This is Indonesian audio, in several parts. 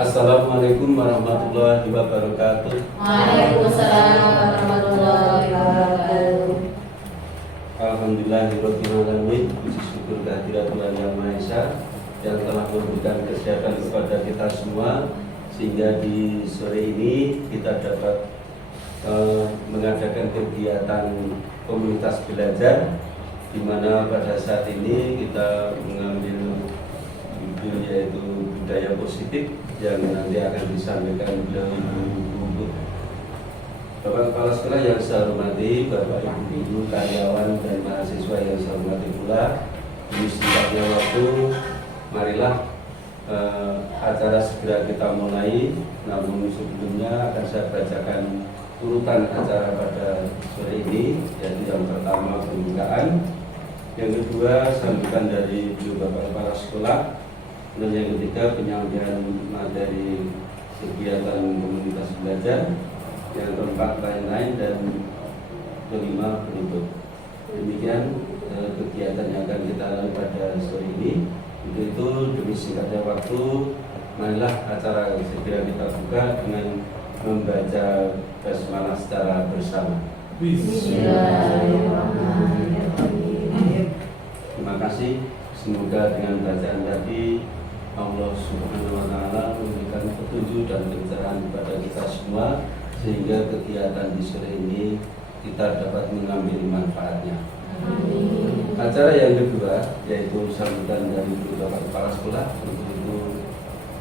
Assalamualaikum warahmatullahi wabarakatuh. Waalaikumsalam warahmatullahi wabarakatuh. Alhamdulillahirabbil alamin. Puji syukur kehadirat Tuhan Yang Maha Esa yang telah memberikan kesehatan kepada kita semua sehingga di sore ini kita dapat mengadakan kegiatan komunitas belajar, di mana pada saat ini kita mengambil judul yaitu budaya positif yang nanti akan disampaikan oleh Ibu Bapak Kepala Sekolah yang saya hormati, Bapak Ibu Guru, karyawan dan mahasiswa yang saya hormati pula. Di singkatnya waktu, marilah acara segera kita mulai. Namun sebelumnya akan saya bacakan urutan acara pada sore ini, yaitu yang pertama pembukaan, yang kedua sambutan dari Ibu Bapak Kepala Sekolah, dan yang ketiga penyampaian materi kegiatan komunitas belajar, yang keempat lain-lain, dan kelima penutup. Demikian kegiatan yang akan kita lalui pada sore ini. Untuk itu demi singkatnya waktu, marilah acara segera kita buka dengan membaca basmalah secara bersama. Bismillahirrahmanirrahim. Terima kasih. Semoga dengan bacaan tadi Allah Subhanahu wa Ta'ala memberikan petunjuk dan pencerahan kepada kita semua, sehingga kegiatan di sore ini kita dapat mengambil manfaatnya. Amin. Acara yang kedua yaitu sambutan dari Ibu Bapak Kepala Sekolah. Untuk itu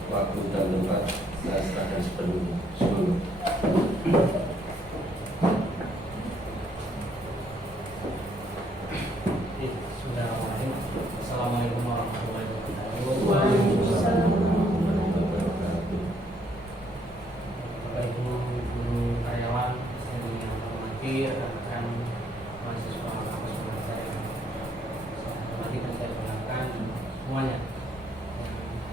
waktu dan tempat saya serahkan sepenuhnya. Semoga. Assalamualaikum warahmatullahi wabarakatuh. Waalaikumsalam. Bapak Ibu guru karyawan yang hormati, rekan-rekan mahasiswa kampus Unesa yang saya hormati dan saya banggakan semuanya yang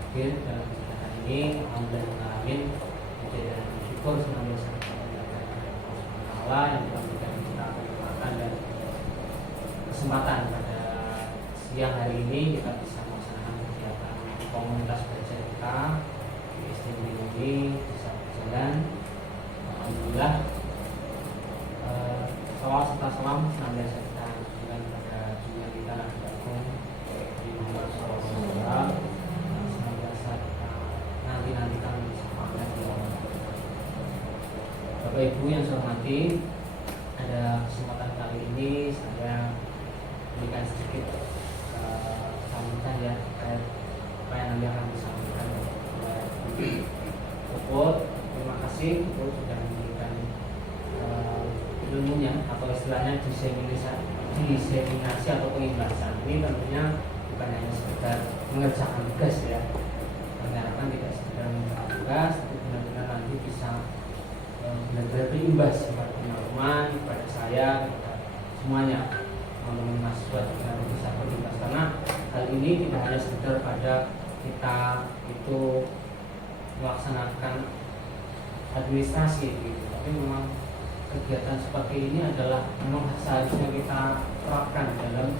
hadir dalam kesempatan ini. Alhamdulillahirrahmanirrahim, puji dan syukur senantiasa kepada Allah yang telah memberikan kita kesempatan dan kesempatan pada siang hari ini kita bisa melaksanakan kegiatan komunitas belajar kita di SDN ini bisa berjalan. Alhamdulillah, salawat serta salam senantiasa kita berikan pada junjungan kita Nabi Agung Muhammad SAW, yang senantiasa kita nanti-nantikan syafaatnya di Allah. Bapak Ibu yang saya hormati, ada kesempatan kali ini saya berikan sedikit sambutan ya terkait apa yang nanti akan disampaikan oleh Puput. Terima kasih Puput sudah memberikan ilmunya atau istilahnya diseminasi atau pengimbasan. Ini tentunya bukan hanya sekedar mengerjakan tugas ya, diharapkan tidak sekedar mengerjakan tugas, tapi benar-benar nanti bisa benar-benar berimbas kepada teman-teman, kepada saya, kepada semuanya, teman-teman mahasiswa juga bisa berimbas, karena hal ini tidak hanya sekedar pada kita itu melaksanakan administrasi gitu, tapi memang kegiatan seperti ini adalah memang seharusnya kita terapkan dalam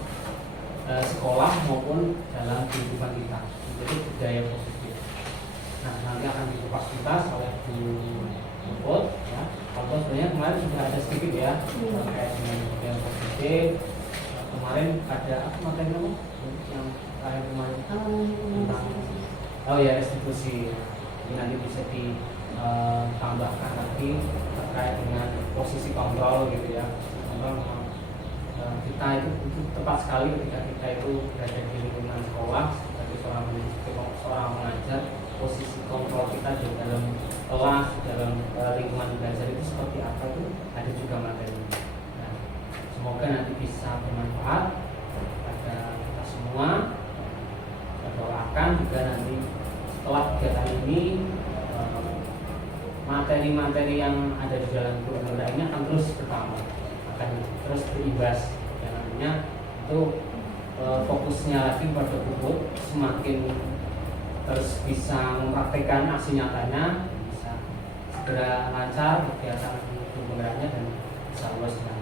sekolah maupun dalam kehidupan kita, jadi budaya positif. Nah, nanti akan dikupas tuntas oleh Bu Puput ya. Kalau sebenarnya kemarin sudah ada sedikit ya terkait dengan budaya positif. Kemarin ada apa materi apa yang terakhir kemarin tentang restitusi. Ini nanti bisa ditambahkan lagi terkait dengan posisi kontrol gitu ya. Kontrol memang kita itu tepat sekali ketika kita itu berada di lingkungan sekolah sebagai seorang pengajar. Posisi kontrol kita di dalam kelas, dalam lingkungan belajar itu seperti apa, itu ada juga materi. Nah, semoga nanti bisa bermanfaat pada kita semua. Kita doakan juga nanti setelah kegiatan ini materi-materi yang ada di dalam kurikulum ini akan terus bertambah, akan terus berimbas. Dan nantinya itu fokusnya lagi pada Puput semakin terus bisa mempraktekkan aksi nyatanya, bisa segera lancar kegiatan penggeraknya dan bisa lulus dengan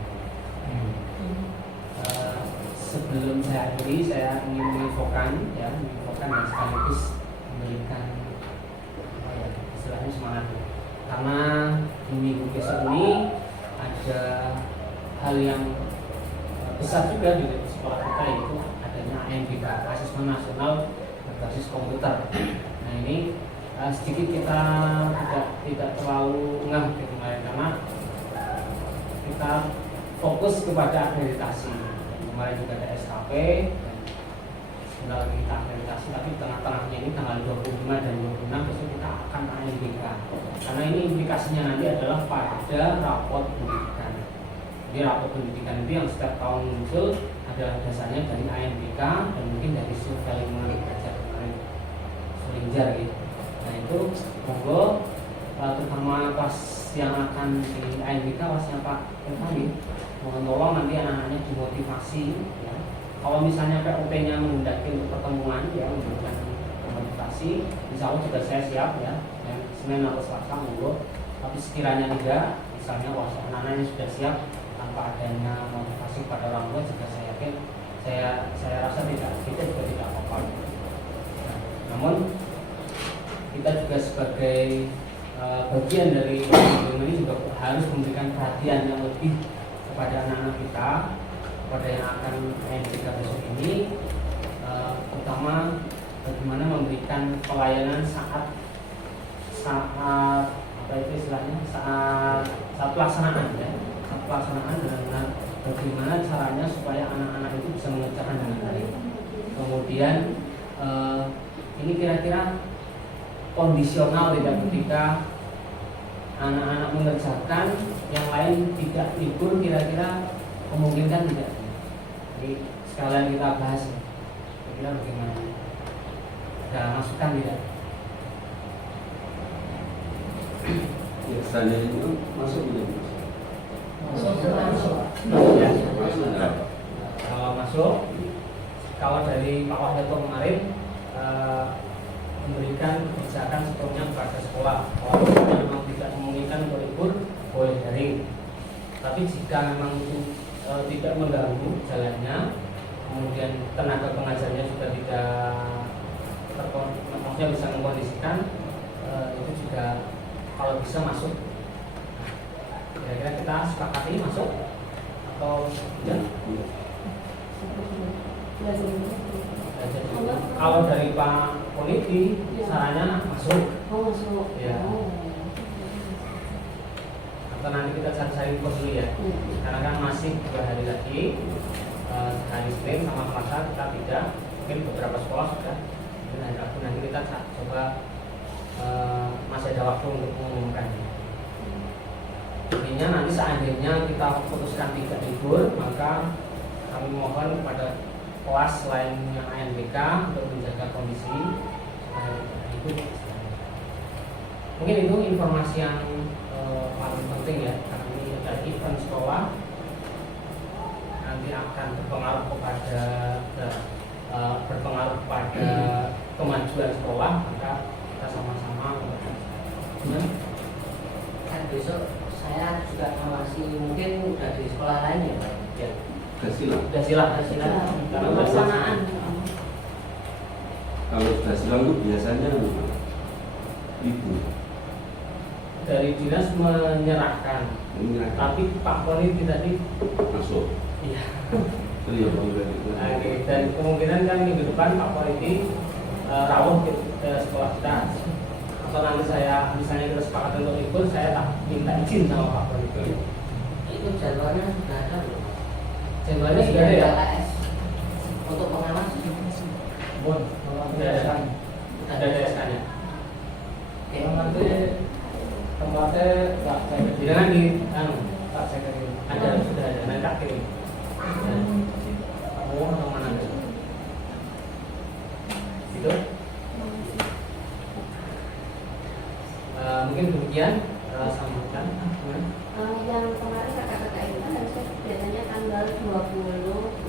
sebelum saya akhiri, saya ingin menginfokan dan sekaligus memberikan semangat karena di minggu besok ini ada hal yang besar juga di sekolah kita, yaitu adanya ANBK, Asesmen Nasional Berbasis Komputer. Nah ini sedikit kita tidak terlalu ngeh gitu karena kita fokus kepada akreditasi. Kemarin juga ada SKP, sebentar lagi kita akreditasi, tapi tengah-tengahnya ini tanggal 25 dan 26 besok kita akan ANBK. Karena ini implikasinya nanti adalah pada raport pendidikan. Jadi raport pendidikan itu yang setiap tahun muncul adalah dasarnya dari ANBK dan mungkin dari survei lingkungan belajar kemarin Sulinjar gitu. Nah itu monggo terutama kelas yang akan di ANBK kelasnya Pak Irfani, mohon tolong nanti anak-anaknya dimotivasi ya. Kalau misalnya PUP-nya menghendaki untuk pertemuan ya, memberikan motivasi, insya Allah juga saya siap ya, Senin atau Selasa monggo. Tapi sekiranya tidak, misalnya wah anak-anaknya sudah siap tanpa adanya motivasi pada orang tua, juga saya yakin saya rasa kita juga tidak apa-apa. Nah, namun kita juga sebagai bagian dari ini juga harus memberikan perhatian yang lebih kepada anak-anak kita, kepada yang akan ANBK besok ini, terutama bagaimana memberikan pelayanan saat apa itu istilahnya saat pelaksanaan ya, saat pelaksanaan benar-benar bagaimana caranya supaya anak-anak itu bisa mengerjakan dengan baik. Kemudian ini kira-kira kondisional tidak ketika anak-anak mengerjakan yang lain tidak libur, kira-kira memungkinkan tidak? Jadi sekalian kita bahas kira-kira bagaimana? Ada masukan tidak? Ya, tanya itu masuk tidak? Masuk. Ya. Masuk enggak? Kalau masuk, kalau dari Pak Wahyato kemarin memberikan kebijakan sepenuhnya kepada sekolah. Kalau memang tidak memungkinkan untuk libur, boleh daring. Tapi jika memang itu tidak mengganggu jalannya, kemudian tenaga pengajarnya juga tidak maksudnya bisa mengkondisikan, itu juga kalau bisa masuk. Kira-kira kita sepakati masuk atau tidak? Kalau dari Pak Politi, sarannya masuk. Oh masuk. Ya. Atau nanti kita cari-cari info dulu ya. Karena kan masih 2 hari lagi, hari Senin sama Selasa kita tidak, mungkin beberapa sekolah sudah. Dan hari Rabu nanti kita coba masih ada waktu untuk mengumumkan. Intinya nanti seandainya kita putuskan tidak libur, maka kami mohon kepada kelas lain yang ANBK untuk menjaga kondisi itu. Mungkin itu informasi yang paling penting ya, karena ini ada event sekolah nanti akan berpengaruh kepada kemajuan sekolah, maka kita sama-sama Kan besok saya juga mengawasi, mungkin udah di sekolah lain ya Pak? ya. Sudah Silah. Karena pelaksanaan. Kalau sudah silang itu biasanya ibu dari dinas menyerahkan, tapi Pak Politi tadi masuk. iya. Itu ya Pak Politi. Oke, dan kemungkinan kan minggu depan Pak Politi rawuh ke sekolah kita. Atau nanti saya misalnya kita sepakat untuk libur, saya tak minta izin sama Pak Politi. Itu jadwalnya sudah ada loh. Jadwalnya sudah ada ya? LKS untuk pengawas. Bon, sudah ada SK-nya. Oke. Nanti tempatnya tak saya Jangan di tak saya kirim. ada sudah ada nanti tak kirim. Oh, atau mana? Gitu. Mungkin demikian sambutan. Yang kemarin kakak-kakak itu kan harusnya biasanya tanggal 26.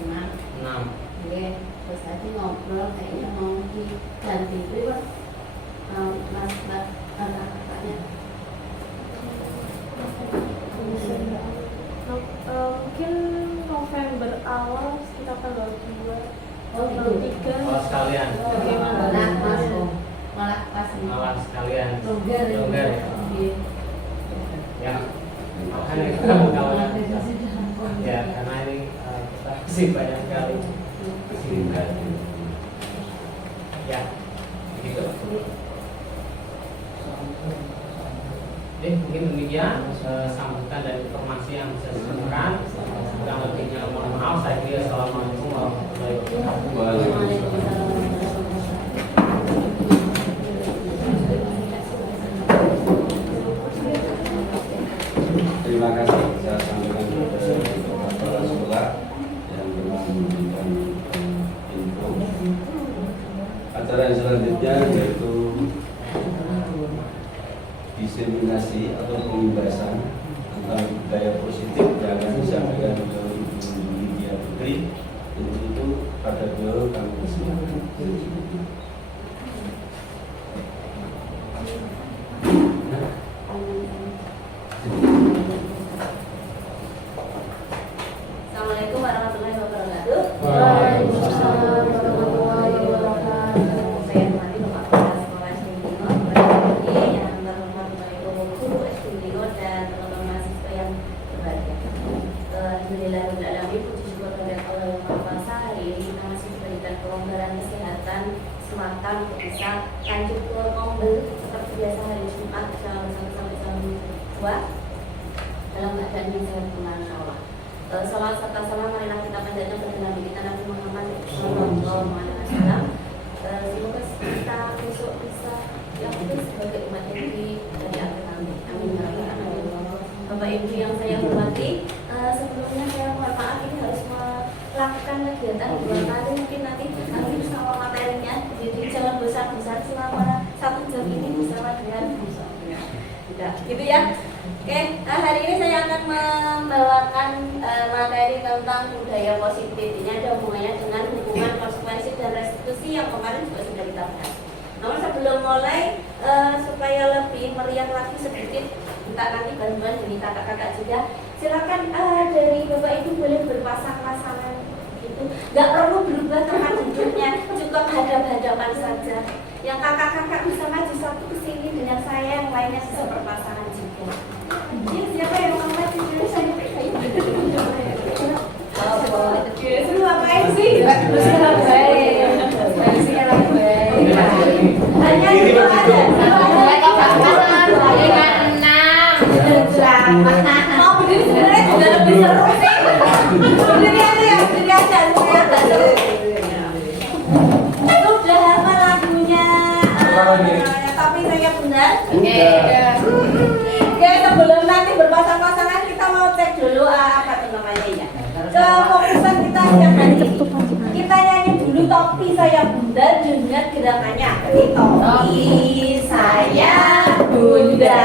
6. Oke, terus tadi ngobrol kayaknya mau diganti itu Pak. Mas kakaknya. Mungkin November awal sekitar tanggal 2 Oh, tanggal gitu. 3 Oh, sekalian. bagaimana? Nah, Mas malah pas ini. malah sekalian Longgar ya. longgar ya. Iya. Ya, makanya kita Malah mengkawakan bebas di dalam kondisi. ya karena ini kita masih banyak sekali Singkat. ya begitu. Mungkin demikian sambutan dan informasi yang bisa disampaikan. Kurang lebihnya mohon maaf. Saya kira assalamualaikum warahmatullahi wabarakatuh. Waalaikumsalam. Terima kasih saya sampaikan kepada kepala sekolah yang telah memberikan info. Acara yang selanjutnya yaitu diseminasi atau pengimbasan tentang budaya positif yang akan disampaikan oleh Ibu Lydia Putri. Untuk itu pada beliau kami persilakan. Assalamualaikum warahmatullahi wabarakatuh. Waalaikumsalam warahmatullahi wabarakatuh. Saya hormati Bapak Kepala Sekolah Eskulino, yang terhormat Bapak Ibu Guru Eskulino dan teman-teman mahasiswa yang berbahagia. Alhamdulillahirobbilalamin, puji syukur kepada Allah yang Maha Kuasa. Hari ini kita masih diberikan kelonggaran kesehatan, kesempatan untuk bisa lanjut ke mobil seperti biasa hari Jumat jam 1 sampai jam 2 dalam keadaan yang sehat pula insyaallah. Salam serta salam marilah kita panjatkan kepada Nabi kita Nabi Muhammad sallallahu alaihi wasallam. Semoga kita besok bisa yang itu sebagai umat Nabi dari akhir amin. Amin ya rabbal alamin. Bapak Ibu yang saya hormati, sebelumnya saya mohon maaf ini harus melakukan kegiatan 2 kali, mungkin nanti bersama materinya jadi jangan besar-besar selama 1 jam ini bersama dengan tidak gitu ya. Oke, hari ini saya akan membawakan materi tentang budaya positif. Ini ada hubungannya dengan hubungan konsekuensi dan restitusi yang kemarin juga sudah kita bahas. Namun sebelum mulai, supaya lebih meriah lagi sedikit, minta nanti bantuan dari kakak-kakak juga. Silakan dari Bapak Ibu boleh berpasang-pasangan gitu. Nggak perlu berubah tempat duduknya, cukup hadap-hadapan saja. Yang kakak-kakak bisa maju satu ke sini dengan saya, yang lainnya bisa berpasangan juga. Ya, siapa yang mau maju dulu saya? Seru ngapain sih? Hanya itu aja. Mau berdiri sebenarnya juga lebih seru sih. Berdiri aja ya, berdiri aja. Sudah hafal lagunya, tapi saya benar. Oke, sebelum nanti berpasang-pasangan kita mau cek dulu apa tuh namanya ya. Kefokusan kita yang tadi. Kita nyanyi dulu topi saya bunda dengan gerakannya. Jadi topi saya bunda.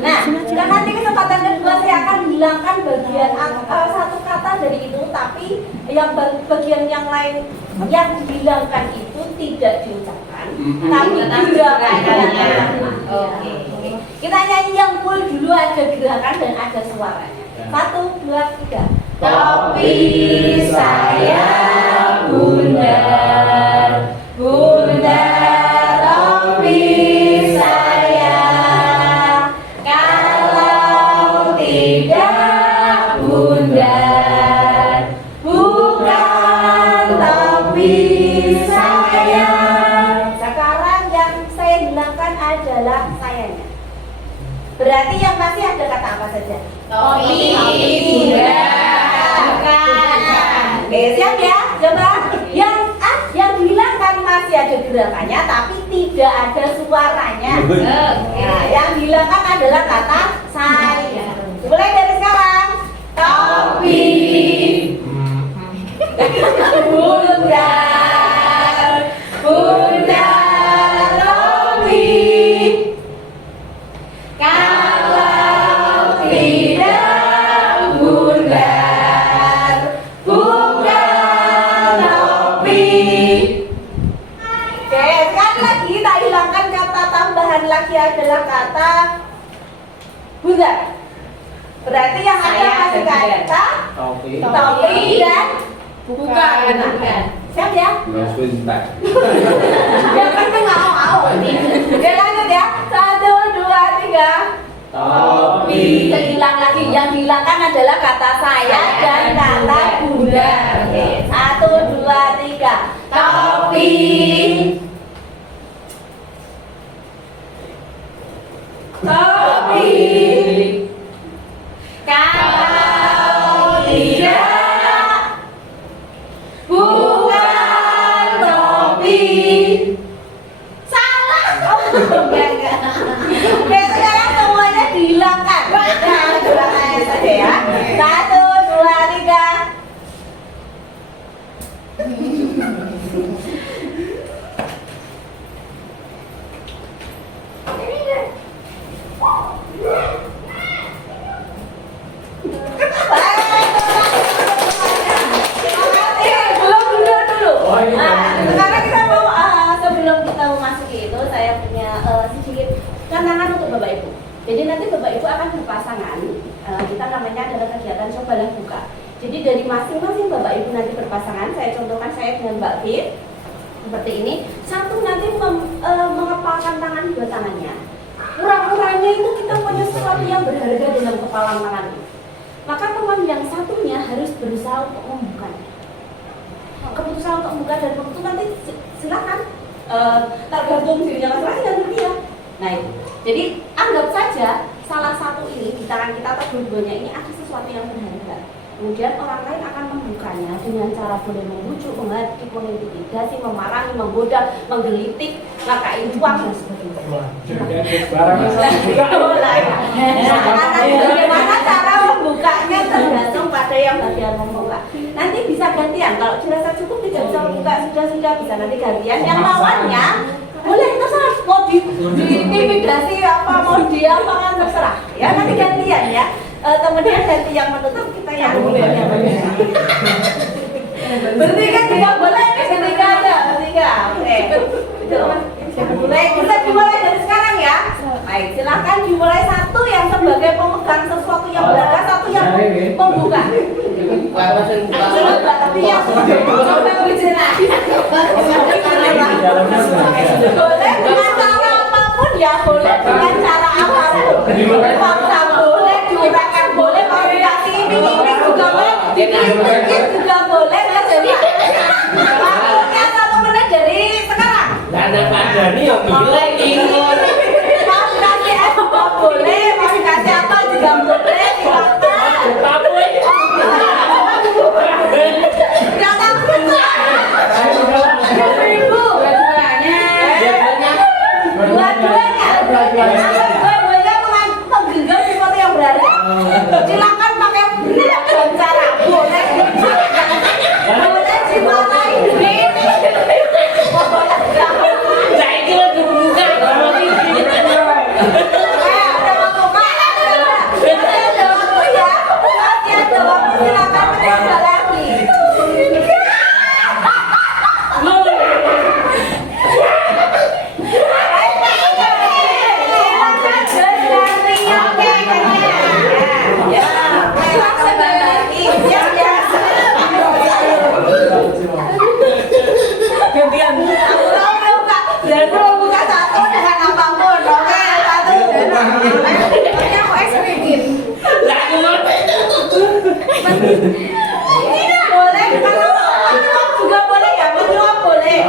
Nah, dan nanti kesempatan kedua saya akan hilangkan bagian satu kata dari itu, tapi yang bagian yang lain yang dihilangkan itu tidak diucapkan, tapi gerakannya. Oke. Kita nyanyi yang full dulu, ada gerakan dan ada suaranya. 1, 2, 3. Topi saya bundar, bundar topi saya. Kalau tidak bundar, bukan topi saya. Sekarang yang saya hilangkan adalah sayanya. Berarti yang masih ada kata apa saja? Topi, bukan. Siap ya? Coba. Yang dihilangkan masih ada gerakannya, tapi tidak ada suaranya. Nah, yang dihilangkan adalah kata saya. Mulai dari sekarang. Topi, bundar, bundar topi. Kalau tidak bundar, bukan topi. Oke, sekali lagi kita hilangkan kata tambahan lagi adalah kata bundar. Berarti yang ada masih kata Topi dan bukan. Siap ya? Mas Wintek. Ya kan nggak mau. Oke lanjut ya. 1, 2, 3. Topi. Hilang lagi. Yang dihilangkan adalah kata saya dan kata bunda. Oke. 1, 2, 3. Topi. Topi. Kalau tidak bukan topi. Salah. Enggak. Oke, sekarang semuanya dihilangkan. Nah, hilangkan saja ya. 1, 2, 3. Belum dulu. Sekarang kita mau sebelum kita memasuki itu saya punya sedikit tantangan untuk Bapak Ibu. Jadi nanti Bapak Ibu akan berpasangan. Kita namanya adalah kegiatan cobalah buka. Jadi dari masing-masing Bapak Ibu nanti berpasangan. Saya contohkan saya dengan Mbak Fit seperti ini. Satu nanti mengepalkan tangan dua tangannya. Kurang-kurangnya itu kita punya sesuatu yang berharga dalam kepalan tangan itu. Maka teman yang satunya harus berusaha untuk membukanya. Keputusan untuk membuka dan menutup nanti silakan tergantung dirinya masing-masing dan dia. Nah itu. Jadi anggap saja salah satu ini di tangan kita atau dua-duanya ini ada sesuatu yang berharga. Kemudian orang lain akan membukanya dengan cara boleh membujuk, mengadik, mengintimidasi, memarahi, menggoda, menggelitik, ngakain uang dan sebagainya. Bagaimana cara membukanya tergantung pada yang bagian membuka. Nanti bisa gantian. Kalau dirasa cukup tidak bisa membuka sudah bisa nanti gantian. Yang lawannya boleh terserah mau diintimidasi apa mau dia apa kan terserah. Ya nanti gantian ya. Temennya ganti yang menutup kita yang boleh. Bertiga tidak boleh bertiga aja bertiga. Oke. Mulai kita dimulai dari sekarang ya. Baik, silakan dimulai satu yang sebagai pemegang sesuatu yang berharga, satu yang membuka. Coba bicara. Boleh dengan cara apapun ya, boleh dengan cara apapun. Paksa boleh, diurangkan boleh, komunikasi ini juga boleh, dikit juga boleh, ya jadi. Waktunya 1 menit dari sekarang. Ada Pak Dani yang nilai ingat. Mau kasih apa boleh, mau kasih apa juga boleh, silakan. Jangan Ibu, dua-duanya menggenggam sesuatu yang berharga. Silakan pakai beragam cara, boleh dimarahi. Saya kira dibuka. Boleh, kalau juga boleh ya, menyuap boleh.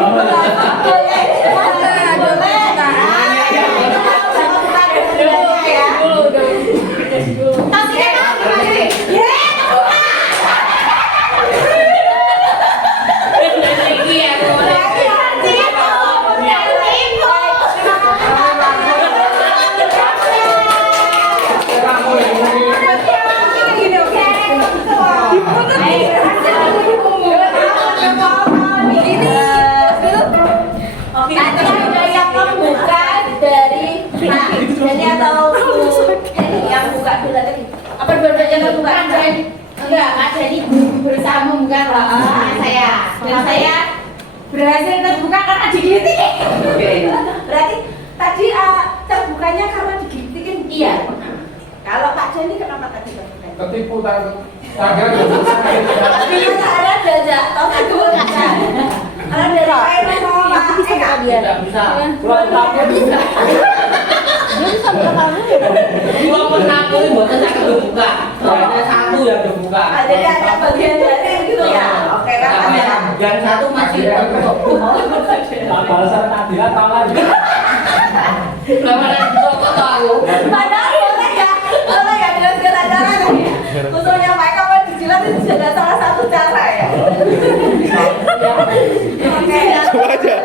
berusaha membuka saya dan saya berhasil terbuka karena digigit. Berarti tadi terbukanya karena digigitikin. Iya. Kalau Pak Jani kenapa tadi terbukanya? Ketipu tadi. Kagak bisa. Ada jajak, tahu kan gue nggak? Ada dari air sama Pak Eka. Tidak bisa. Pulang tapi bisa. Dua mengaku ini bukan saya kebuka. Ada satu yang terbuka. Ah, jadi ada bagian dari gitu ya. Oke kan ada. Yang satu masih tertutup. Balasan tadi lah tahu lagi. Lama lagi kok tahu. Padahal boleh ya jelas-jelas cara nih. Khususnya Pak Eka mau dijilat itu juga salah satu cara ya. Oke. Coba aja.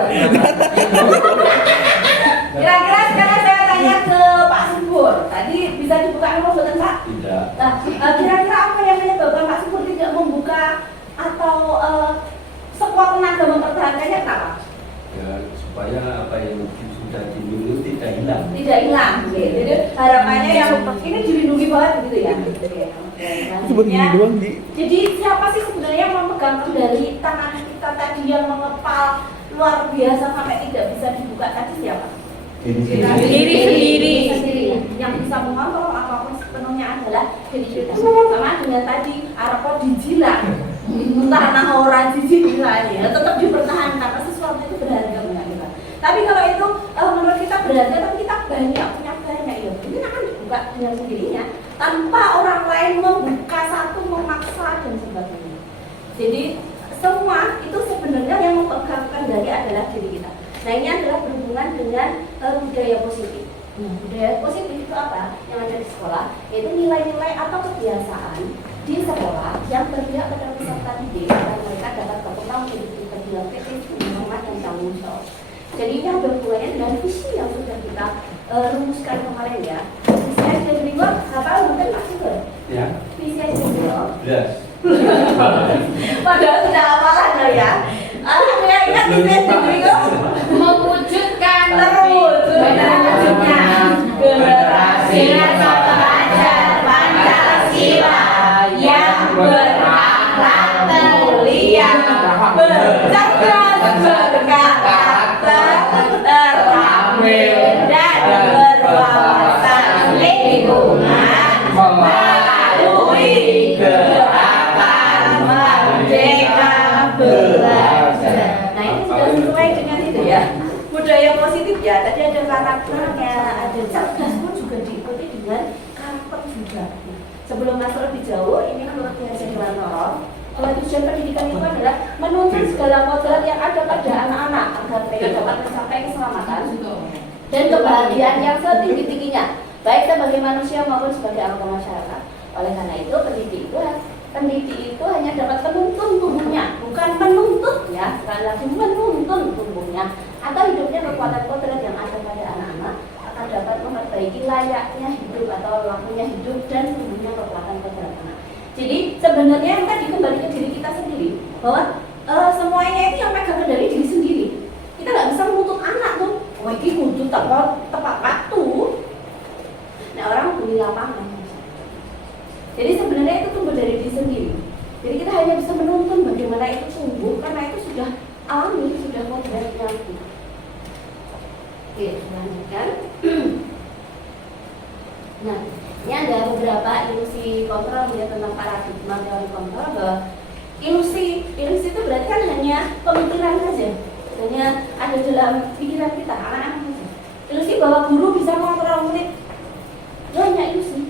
Kira-kira sekarang saya tanya ke Pak Subur. Tadi bisa dibuka nomor buatan Pak? Tidak. Nah, kira-kira apa yang menyebabkan Pak Subur tidak membuka atau sekuat tenaga mempertahankannya kenapa? Ya, supaya apa yang sudah dilindungi tidak hilang. Tidak hilang. Oke. Jadi harapannya yang ini dilindungi banget gitu ya. Begini doang, Ji. Jadi siapa sih sebenarnya yang memegang kendali tangan kita tadi yang mengepal luar biasa sampai tidak bisa dibuka tadi siapa? Diri sendiri. Yang bisa mengontrol apapun sepenuhnya adalah diri kita. Sama dengan tadi Arako dijilat, entah orang jijik misalnya, tetap dipertahankan karena sesuatu itu berharga bagi kita. Tapi kalau itu menurut kita berharga, tapi kita banyak punya banyak ya, mungkin akan dibuka dengan sendirinya tanpa orang lain membuka satu memaksa dan sebagainya. Jadi semua itu sebenarnya yang memegang kendali adalah diri kita. Nah ini adalah berhubungan dengan budaya positif. Budaya positif itu apa? Yang ada di sekolah, yaitu nilai-nilai atau kebiasaan di sekolah yang berpihak pada peserta didik dan mereka dapat berkembang menjadi pribadi yang kritis, bersemangat dan tanggung jawab. Jadi ini ada hubungannya dengan visi yang sudah kita rumuskan kemarin ya. Visi SD Brimor, apa mungkin Pak Sugar? Ya. Visi SD Brimor. Jelas. Padahal sudah hafalan loh ya. Saya ingat visi SD Brimor. Mewujudkan Terwujudnya generasi yang terpelajar Pancasila yang berakhlak mulia, bercerdas, berkarakter, terampil dan berwawasan lingkungan melalui gerakan Merdeka Belajar. Nah ini sudah sesuai dengan itu ya, budaya positif ya. Tadi ada karakternya, ada cerdas pun juga diikuti dengan karakter juga. Sebelum masuk lebih jauh, ini menurut Hasil Dewanoro, tujuan pendidikan itu adalah menuntun segala kodrat yang ada pada anak-anak agar mereka dapat mencapai keselamatan dan kebahagiaan yang setinggi-tingginya, baik sebagai manusia maupun sebagai anggota masyarakat. Oleh karena itu, pendidik itu hanya dapat menuntun tubuhnya, bukan menuntut ya, sekali lagi menuntun tubuhnya atau hidupnya kekuatan kodrat yang ada pada anak-anak akan dapat memperbaiki layaknya hidup atau lakunya hidup dan tubuhnya kekuatan kodrat anak. Jadi sebenarnya yang tadi kembali ke diri kita sendiri, bahwa semuanya itu yang pegang kendali diri sendiri. Kita nggak bisa menuntut anak tuh, oh ini kudu tepat waktu. Nah orang beli lapangan. Jadi sebenarnya itu tumbuh dari diri sendiri. Jadi kita hanya bisa menuntun bagaimana itu tumbuh karena itu sudah alami, sudah kodratnya. Oke, lanjutkan. Nah, ini ada beberapa ilusi kontrol ya tentang paradigma teori kontrol, bahwa ilusi itu berarti kan hanya pemikiran saja, hanya ada dalam pikiran kita, anak-anak saja. Ilusi bahwa guru bisa mengontrol murid, itu hanya ilusi.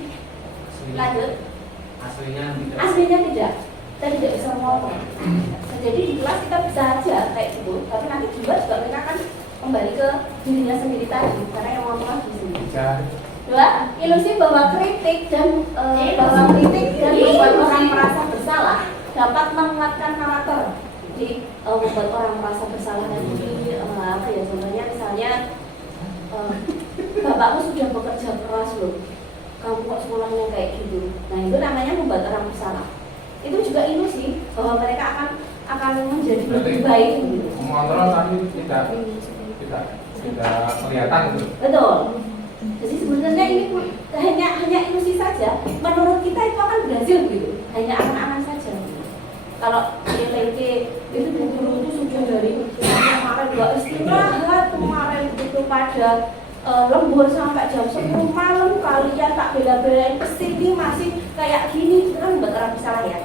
Lanjut. Aslinya tidak, kita tidak bisa mengontrol. Jadi di kelas kita bisa aja kayak gitu, tapi nanti juga mereka akan kembali ke dirinya sendiri tadi, karena yang mengontrol di sini. Dua, ilusi bahwa kritik dan membuat orang merasa bersalah dapat menguatkan karakter. Jadi membuat orang merasa bersalah dan jadi apa ya, contohnya misalnya bapakmu sudah bekerja keras loh, kamu kok sekolahnya kayak gitu. Nah itu namanya membuat orang bersalah. Itu juga ilusi bahwa mereka akan menjadi lebih baik gitu. Mengontrol tapi tidak kelihatan gitu. Betul. Jadi sebenarnya ini hanya ilusi saja. Menurut kita itu akan berhasil gitu. Hanya angan-angan saja. Kalau IPT itu guru itu sudah dari kemarin 2 istirahat kemarin itu pada lembur sampai jam 10 malam, kalian tak bela-belain kesini masih kayak gini, itu kan nggak bisa lah ya.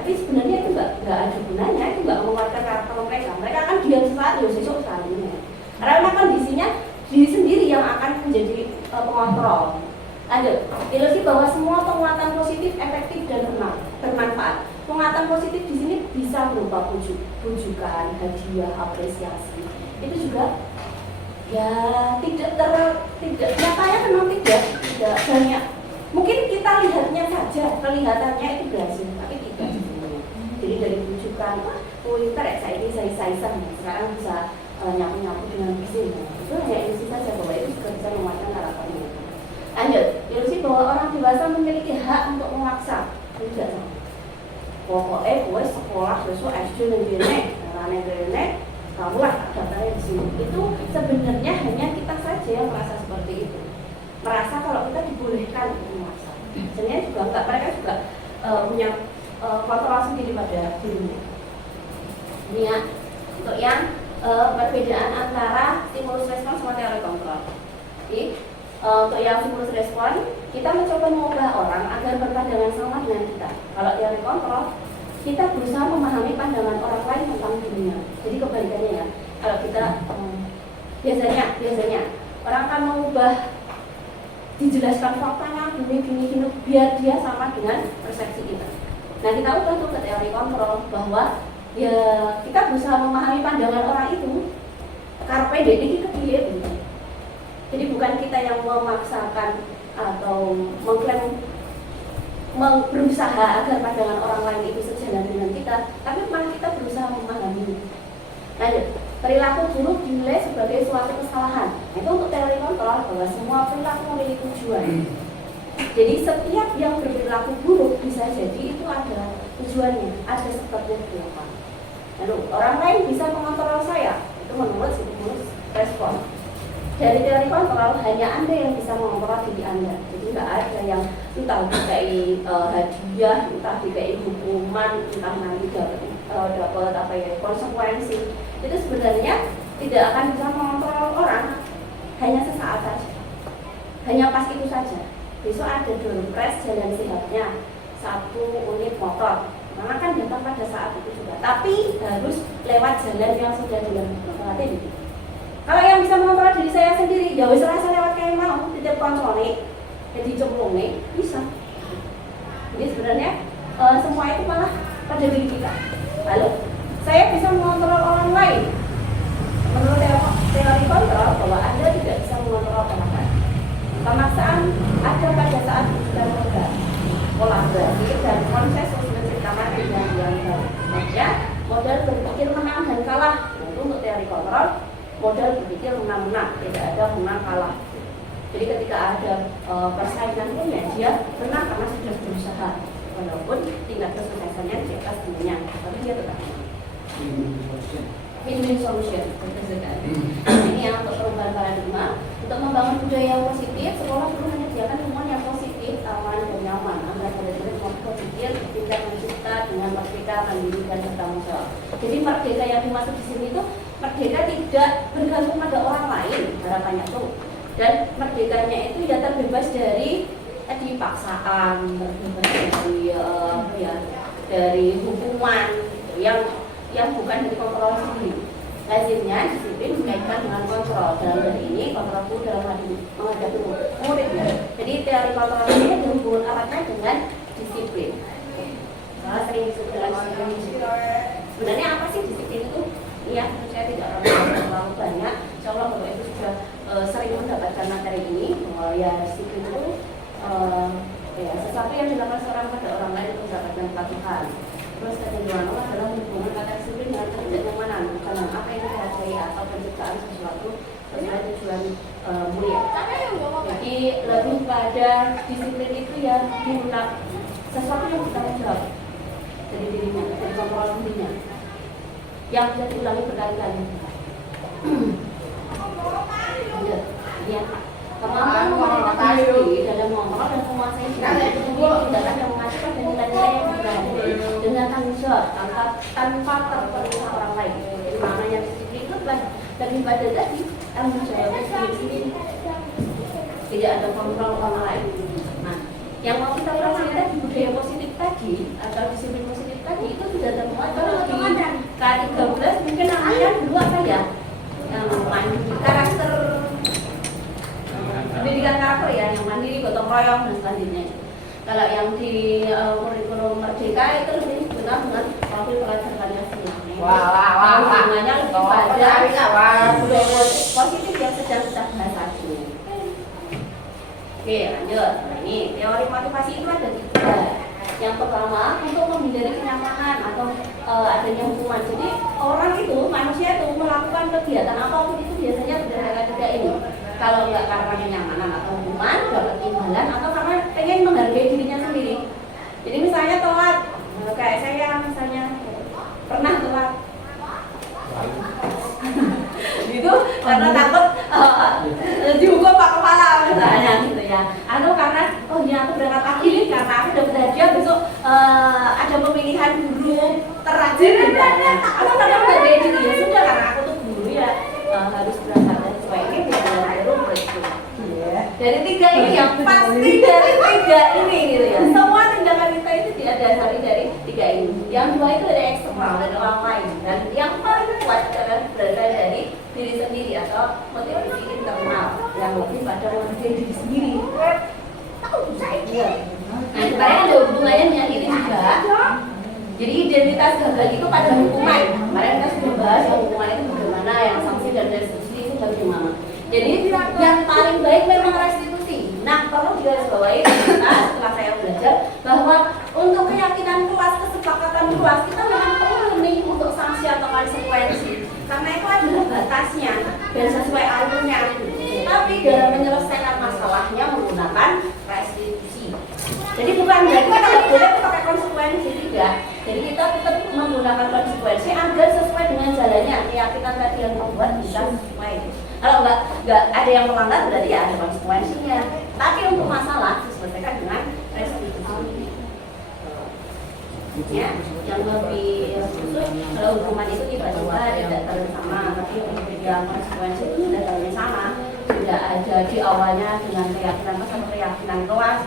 Tapi sebenarnya itu nggak ada gunanya, itu nggak menguatkan karakter mereka. Mereka akan diam saat besok sekalinya. Karena kondisinya diri sendiri yang akan menjadi pengontrol. Lanjut, ilusi bahwa semua penguatan positif efektif dan bermanfaat. Penguatan positif di sini bisa berupa pujukan, hadiah, apresiasi. Itu juga ya tidak nyatanya memang tidak banyak. Mungkin kita lihatnya saja, kelihatannya itu berhasil, tapi tidak sebenarnya. Jadi dari pujukan, wah, pintar ya saya ini saya sekarang bisa nyapu dengan mesin. Itu hanya ilusi saja bahwa itu juga bisa menguatkan karakternya. Lanjut, ilusi bahwa orang dewasa memiliki hak untuk memaksa. Tidak sama. Pokoknya gue sekolah besok SD negeri kamu lah daftarnya di sini. Itu sebenarnya hanya kita saja yang merasa seperti itu, merasa kalau kita dibolehkan untuk memaksa. Sebenarnya juga enggak, mereka juga punya kontrol sendiri pada dirinya. Ini ya, untuk yang perbedaan antara stimulus respon sama teori kontrol. Jadi untuk yang stimulus respon, kita mencoba mengubah orang agar berpandangan sama dengan kita. Kalau teori kontrol, kita berusaha memahami pandangan orang lain tentang dirinya. Jadi kebalikannya ya. Kalau kita biasanya orang akan mengubah, dijelaskan faktanya gini biar dia sama dengan persepsi kita. Nah kita ubah tuh ke teori kontrol bahwa ya kita berusaha memahami pandangan orang itu carpe diem ke dia. Jadi bukan kita yang memaksakan atau mengklaim berusaha agar pandangan orang lain itu sejalan dengan kita, tapi malah kita berusaha memahami. Lanjut, perilaku buruk dinilai sebagai suatu kesalahan. Itu untuk teori kontrol bahwa semua perilaku memiliki tujuan. Jadi setiap yang berperilaku buruk bisa jadi itu ada tujuannya, ada sebabnya di belakang. Lalu orang lain bisa mengontrol saya, itu menurut stimulus respon. Dari teori kontrol hanya Anda yang bisa mengontrol diri Anda. Jadi nggak ada yang entah dikai hadiah, entah dikai hukuman, entah nanti dapat apa ya konsekuensi. Itu sebenarnya tidak akan bisa mengontrol orang, hanya sesaat saja, hanya pas itu saja. Besok ada dompres jalan sehatnya 1 unit motor, maka kan datang pada saat itu juga. Tapi harus lewat jalan yang sudah dilewati. Kalau yang bisa mengontrol diri saya sendiri, ya wis rasa lewat kayak mau, tidak kontrol nih, jadi cemplung nih, bisa. Jadi sebenarnya semua itu malah pada diri kita. Lalu saya bisa mengontrol orang lain. Menurut teori kontrol bahwa Anda tidak bisa mengontrol orang lain. Pemaksaan ada pada saat kita modal, kolaborasi dan konsensus menciptakan yang baru. Maksudnya modal berpikir menang dan kalah. Itu untuk teori kontrol. Modal berpikir menang-menang, tidak ada menang kalah. Jadi ketika ada persaingan pun ya dia menang karena sudah berusaha, walaupun tingkat kesuksesannya di atas temannya, tapi dia tetap menang. Win-win solution, betul sekali. Ini yang untuk perubahan paradigma, untuk membangun budaya yang positif, sekolah perlu menyediakan lingkungan yang positif, aman dan nyaman, agar murid-murid berpikir, berpikir mencipta dengan merdeka, mandiri dan bertanggung jawab. Jadi merdeka yang dimaksud di sini itu merdeka tidak bergantung pada orang lain, harapannya tuh. Dan merdekanya itu ya terbebas dari paksaan, terbebas dari hukuman yang bukan dari kontrol sendiri. Lazimnya disiplin dikaitkan dengan kontrol. Dalam hal ini kontrol itu dalam hal ini menghadapi murid. Jadi teori kontrol ini ada hubungan eratnya dengan disiplin. Nah, sering disebut dengan disiplin. Sebenarnya apa sih disiplin itu? Ya, saya tidak terlalu banyak. Insya Allah Bapak Ibu sudah sering mendapatkan materi ini bahwa ya disiplin itu ya sesuatu yang dilakukan seorang pada orang lain untuk mendapatkan kepatuhan. Terus kedua adalah hubungan kata disiplin dengan ketidaknyamanan, karena apa yang dihadiri atau penciptaan sesuatu sesuai tujuan mulia. Jadi lebih pada disiplin itu ya diminta sesuatu yang bertanggung jawab dari dirinya, dari kontrol dirinya, yang bisa diulangi berkali-kali. Ya, kemampuan memerintahkan diri dalam mengontrol dan menguasai diri tindakan yang mengajukan dan nilai-nilai yang dibangun dengan tanggung jawab tanpa terperintah orang lain. Jadi maknanya disiplin itu lebih pada tadi tanggung jawab sendiri. tidak ada kontrol orang lain. Nah, yang mau kita pelajari tadi budaya positif tadi atau disiplin positif tadi itu sudah termuat kalau di K13 mungkin namanya dulu apa ya? Yang mandiri karakter pendidikan karakter ya, yang mandiri, gotong royong dan selanjutnya. Kalau yang di kurikulum Merdeka itu lebih benar dengan profil pelajar Pancasila. Hubungannya lebih pada budaya positif yang sedang kita bahas tadi. Oke, lanjut. Nah, ini teori motivasi itu ada 3. Yang pertama untuk menghindari kenyamanan atau adanya hukuman. Jadi orang itu, manusia itu melakukan kegiatan apapun itu biasanya berdasarkan 3 ini. Kalau nggak karena kenyamanan atau hukuman, dapat imbalan, atau karena pengen menghargai dirinya sendiri. Jadi misalnya telat, kayak saya misalnya pernah telat. Gitu karena takut dihukum Pak Kepala misalnya gitu ya, atau karena oh ya aku berangkat pagi nih karena aku dapat hadiah besok ada pemilihan guru terajin gitu. Atau karena menghargai diri ya sudah karena aku tuh guru ya harus berangkat sesuai ini gitu. Dari 3 ini yang pasti dari 3 ini gitu ya, semua tindakan kita itu didasari dari 3 ini. Yang 2 itu dari eksternal dari orang lain, dan yang paling kuat adalah berasal dari diri sendiri atau motivasi internal yang lebih pada menghargai diri sendiri. Tahu saya. Nah, sebenarnya ada hubungannya dengan ini juga. Jadi identitas gagal itu pada hukuman. Kemarin kita sudah bahas yang hukuman itu bagaimana, yang sanksi dan restitusi itu bagaimana. Jadi yang paling baik memang restitusi. Nah, perlu digarisbawahi setelah saya belajar bahwa untuk keyakinan kelas, kesepakatan kelas kita memang perlu nih untuk sanksi atau konsekuensi. Karena itu adalah batasnya dan sesuai alurnya. Tapi dalam menyelesaikan masalahnya menggunakan restitusi. Jadi bukan berarti kita tidak boleh pakai konsekuensi tidak. Jadi kita tetap menggunakan konsekuensi agar sesuai dengan jalannya. Keyakinan tadi yang membuat bisa sesuai. Kalau nggak ada yang melanggar berarti ya ada konsekuensinya. Tapi untuk masalah diselesaikan dengan restitusi. Ya, yang lebih khusus kalau hukuman itu tiba-tiba tidak sama, tapi yang konsekuensi itu sudah terlalu sama. Tidak ada di awalnya dengan keyakinan kelas atau keyakinan kelas.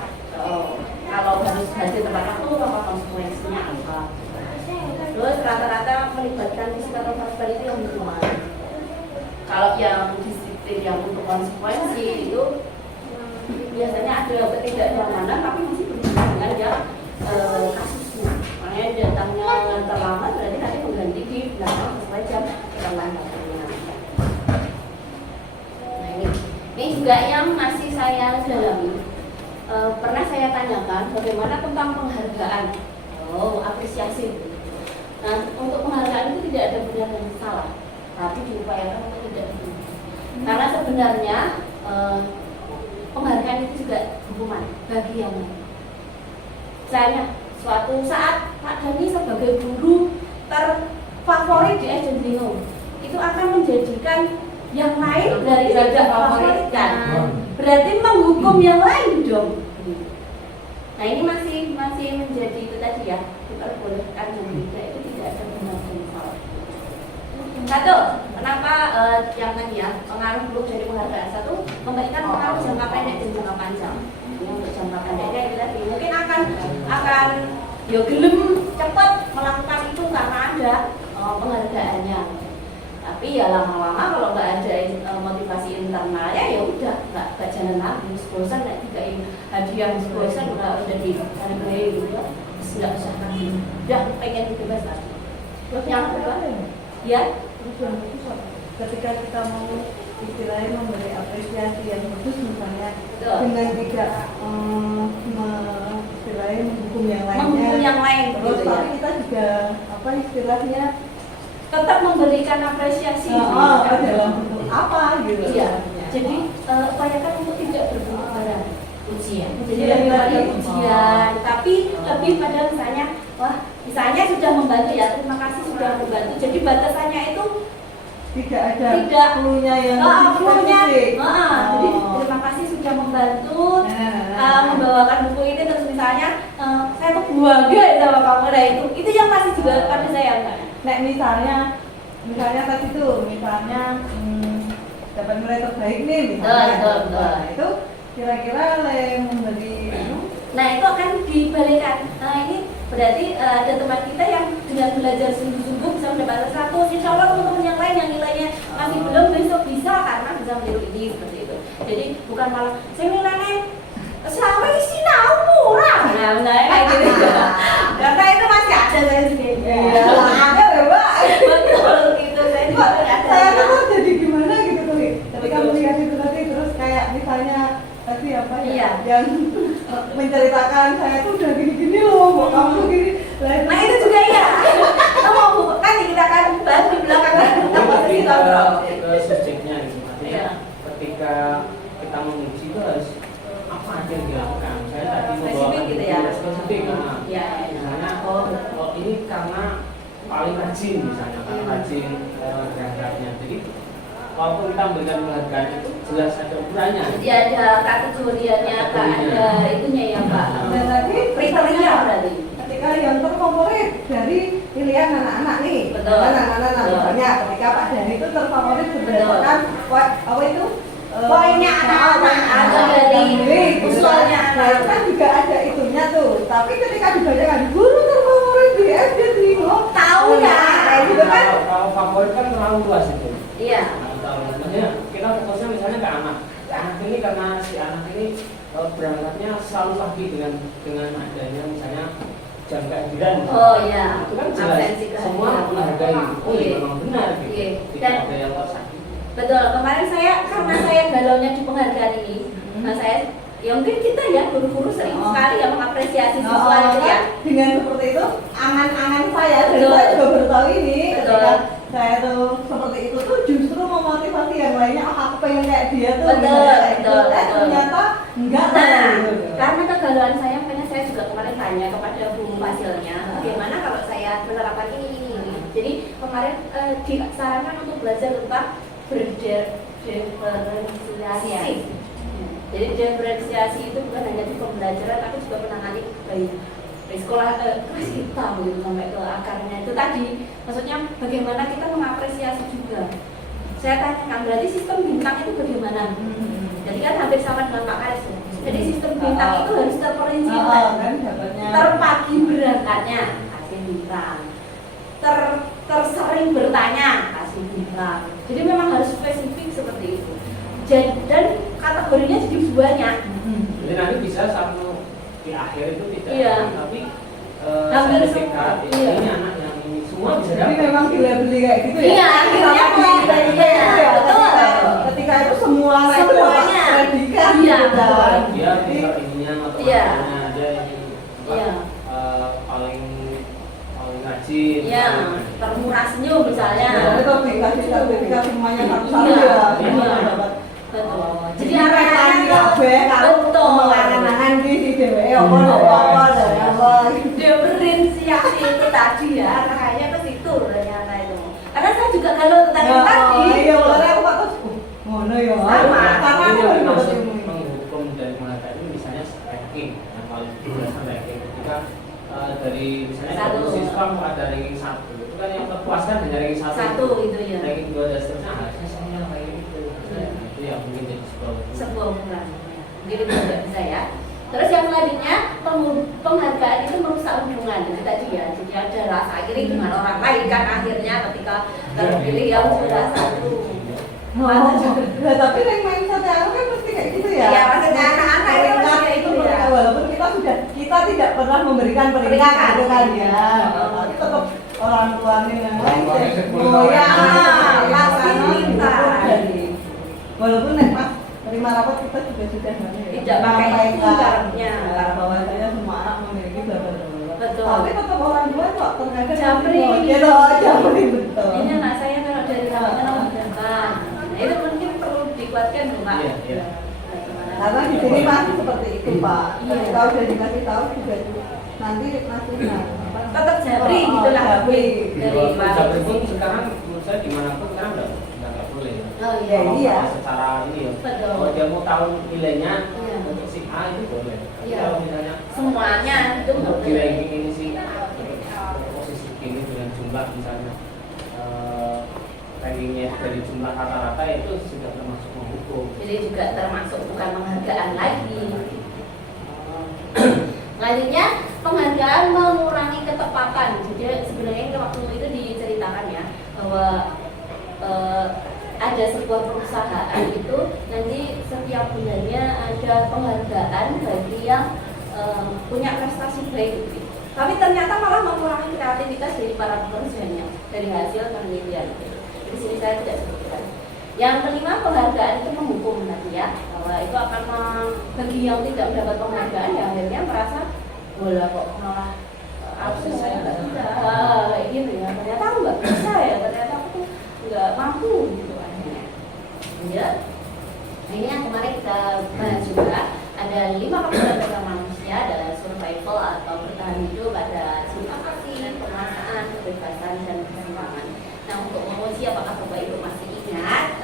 Kalau harus hasil tepat waktu apa konsekuensinya apa. Terus rata-rata melibatkan fisik atau verbal itu yang hukuman. Kalau yang disiplin yang untuk konsekuensi itu biasanya ada ketidaknyamanan tapi masih berhubungan dengan yang kasusnya. Makanya datangnya terlambat berarti nanti mengganti di belakang sesuai jam terlambatnya. Nah ini juga yang masih saya dalami. Pernah saya tanyakan bagaimana tentang penghargaan, apresiasi. Nah untuk penghargaan itu tidak ada benar dan salah, tapi diupayakan untuk tidak benar. Karena sebenarnya penghargaan itu juga hukuman bagi yang lain. Misalnya suatu saat Pak Dani sebagai guru terfavorit di Eden Lino itu akan menjadikan yang lain dari tidak favoritkan. Berarti menghukum yang lain dong. Nah ini masih menjadi itu tadi ya, diperbolehkan yang tidak itu tidak ada benar dan salah. Satu, kenapa yang tadi ya pengaruh buruk dari penghargaan? Satu, memberikan pengaruh jangka pendek dan jangka panjang. Untuk jangka pendeknya itu tadi mungkin akan gelem cepat melakukan itu karena ada penghargaannya. Tapi ya lama-lama kalau nggak ada motivasi internalnya ya udah nggak jalan lagi, bosan nggak dikai hadiah, bosan udah dihargai gitu ya, nggak usah lagi, udah pengen bebas lagi. Yang kedua, ya ketika kita mau istilahnya memberi apresiasi yang bagus misalnya dengan tidak istilahnya menghukum yang lainnya, terus gitu tapi ya. kita juga apa istilahnya tetap memberikan apresiasi dalam bentuk apa gitu. Iya. Jadi upayakan untuk tidak berbentuk barang ujian. Jadi Ujian lebih pada tadi. ujian, tapi lebih pada misalnya sudah membantu ya, terima kasih sudah membantu. Jadi batasannya itu tidak ada clue-nya yang spesifik. Jadi terima kasih sudah membantu membawakan buku ini, terus misalnya saya tuh bangga sama kamu. Nah itu yang masih juga pada saya enggak. Nek misalnya tadi tuh misalnya dapat nilai terbaik nih misalnya. Betul. Nah, itu kira-kira memberi Nah itu akan dibalikan. Nah ini berarti ada teman kita yang dengan belajar sungguh-sungguh bisa mendapatkan 100. Insya Allah teman-teman yang lain yang nilainya masih belum besok bisa karena bisa meniru ini seperti itu. Jadi bukan malah saya nilainya selama isi tahu murah. Nah kayak gitu. karena itu masih ada saya juga. Iya. Ada ya Mbak. Betul gitu. Saya juga ada. Saya tuh jadi gimana gitu tuh. Ketika melihat itu tadi terus kayak misalnya tadi apa ya Iya. yang menceritakan saya tuh udah gini-gini loh, kok kamu gini. Nah itu juga ya. Kamu mau buka kan kita akan bahas di belakang kita posisi kontrol. Ke subjeknya gitu. Artinya Iya. ketika kita menguji itu harus apa aja yang dilakukan. Saya tadi Spesifik gitu ya. Spesifik. Nah, Iya. misalnya oh ini karena paling rajin misalnya, karena rajin gerak-geraknya. Jadi walaupun kita memberikan penghargaan itu jelas ada ukurannya. Jadi ada kategoriannya, Kak, ada itunya ya Pak. Dan tadi Kriteria berarti. ketika yang terfavorit dari pilihan anak-anak nih, Betul. anak-anak Betul. misalnya ketika Pak Dhani itu terfavorit berdasarkan apa itu Poinnya anak-anak, atau dari usulnya nah itu anak-anak. kan juga ada itunya tuh. Tapi ketika dibacakan guru terfavorit di SD bingung Tahu ya. kayak gitu kan. Kalau favorit kan terlalu luas itu. Iya. Maksudnya kita fokusnya misalnya ke anak. Anak ini karena si anak ini berangkatnya selalu pagi dengan adanya misalnya jam kehadiran. Oh iya. Itu kan jelas Absensi kehadiran. semua menghargai. Oh Iya. iya memang benar gitu. Iya. Tidak Dan- ada yang tersakiti. Betul, kemarin karena saya galaunya di penghargaan ini, nah saya, ya mungkin kita ya guru-guru sering sekali ya mengapresiasi siswa itu ya. Dengan seperti itu angan-angan saya dan Betul. saya juga baru tahu ini Betul. ketika saya tuh seperti itu tuh justru memotivasi yang lainnya, oh aku pengen kayak dia tuh. Betul, misalnya kayak betul, gitu. betul. Ternyata enggak Nah, gitu. karena kegalauan saya, makanya saya juga kemarin tanya kepada Bu Fasilnya, bagaimana kalau saya menerapkan ini. Jadi kemarin disarankan untuk belajar tentang berdiferensiasi. Jadi diferensiasi itu bukan hanya di pembelajaran, tapi juga menangani baik dari sekolah kelas kita begitu sampai ke akarnya itu tadi. Maksudnya bagaimana kita mengapresiasi juga. Saya tanyakan berarti sistem bintang itu bagaimana? Jadi kan hampir sama dengan Pak Karis ya. Jadi sistem bintang itu harus terperinci kan dapatnya. terpagi berangkatnya kasih bintang, tersering bertanya kasih bintang. Jadi memang harus spesifik seperti itu. Dan kategorinya jadi banyak. Jadi nanti bisa satu di akhir itu tidak, Iya. tapi Hampir sertifikat, semua, iya. ini anak yang ini semua bisa Jadi dapat. memang beli kayak gitu ya. Iya, akhirnya Sama di mulai kita iya, itu ya. betul. Ketika itu semua anak itu dapat Semuanya. predikat Iya, gitu kan. Dia bisa ininya atau Iya. matanya ada yang Iya. paling rajin. Iya, termurah senyum misalnya. Tapi kalau dikasih sertifikat semuanya satu-satu Iya, ya. iya. Semua dapat. Betul. Jadi Jadi anak-anak anak-anak kabeh kalau betul. penanganan di DWE apa dan apa. Diferensiasi itu tadi ya, makanya ke situ ternyata itu. Karena saya juga kalau tentang itu tadi. Iya, makanya aku kok terus ngono ya. Sama. Karena Jadi aku yang baru dapat dimaksud ilmu ini. menghukum dari menghargai ini misalnya ranking yang paling berdasarkan ranking. Ketika dari misalnya Satu. dari siswa ada ranking 1 itu kan yang terpuaskan hanya ranking 1 Satu itu ya. ranking 2 dan seterusnya harusnya semuanya kayak gitu. Nah, itu yang mungkin jadi Sebuah ukuran. Mungkin itu juga bisa ya. Terus yang selanjutnya penghargaan itu merusak hubungan itu tadi ya. Jadi ada rasa iri dengan orang lain kan akhirnya ketika terpilih yang sudah satu. Nah, tapi yang main sate aku kan mesti kayak gitu ya. Iya, maksudnya anak-anak itu Peringkat pasti kayak gitu ya. Walaupun kita tidak pernah memberikan peringkat Peringkat. gitu kan ya. Oh. Tapi tetap orang tuanya yang Orang tuanya lain. sepuluh Oh ya, tahun. Pasti minta. Walaupun nek pas terima rapot kita juga sudah Tidak pakai itu caranya. bahwasanya semua anak memiliki bla bla bla. Betul. Tapi tetap orang tua kok terkadang Japri. gitu, japri betul. Ini anak saya kalau dari rawatnya nomor berapa? Nah, itu mungkin perlu dikuatkan tuh Pak. Iya, iya. Karena di sini masih seperti itu Pak. Iya. Ketika udah dikasih tahu juga nanti masih Tetap japri gitu lah. Japri. Dari Pak. Japri pun sekarang menurut saya dimanapun sekarang udah nggak boleh. Oh Ya, iya. iya. Secara ini ya. Betul. Kalau dia mau tahu nilainya Iya. untuk si A itu boleh. Tapi Iya. kalau misalnya Semuanya itu nggak untuk di boleh. ranking ini sih posisi ini dengan jumlah misalnya rankingnya dari jumlah rata-rata itu sudah termasuk Jadi juga termasuk bukan penghargaan lagi. Selanjutnya penghargaan mengurangi ketepatan. Jadi sebenarnya waktu itu diceritakan ya bahwa ada sebuah perusahaan itu nanti setiap bulannya ada penghargaan bagi yang punya prestasi baik. Tapi ternyata malah mengurangi kreativitas dari para pekerjanya dari hasil penelitian. Di sini saya tidak sebutkan. Yang kelima, penghargaan itu menghukum nanti ya, bahwa itu akan bagi yang tidak mendapat penghargaan ya akhirnya merasa bola kok malah aku saya nggak bisa kayak gitu ya, ternyata aku nggak bisa ya, ternyata aku tuh nggak mampu gitu akhirnya. Ya, ini yang kemarin kita bahas juga ada 5 kebutuhan dasar manusia dalam survival atau bertahan hidup, ada cinta kasih, perasaan, kebebasan dan keseimbangan. Nah, untuk menguji apakah Bapak Ibu masih ingat,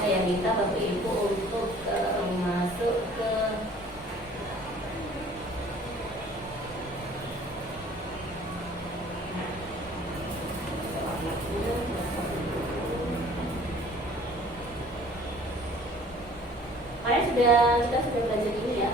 saya minta Bapak Ibu untuk masuk ke kita sudah belajar ini ya.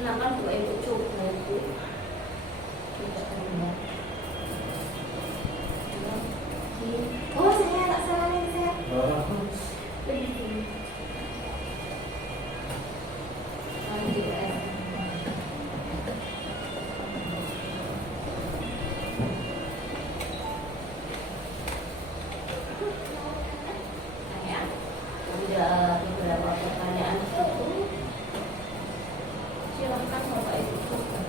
Silakan Bapak Ibu coba itu. Oh, saya tak salah nih saya. Ada beberapa pertanyaan itu. Silahkan Bapak Ibu coba.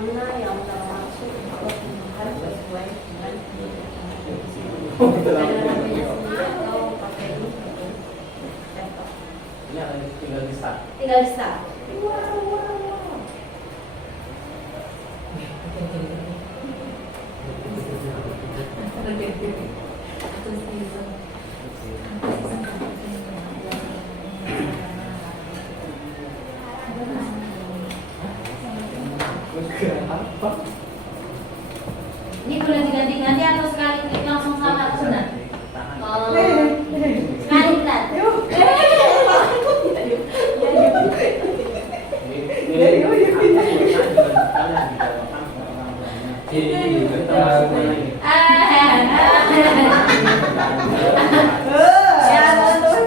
Mana yang termasuk harus sesuai dengan atau pakai ini tinggal di start. tinggal di start. Wow. Ini boleh diganti-ganti atau sekali klik langsung sama benar? Sekali benar.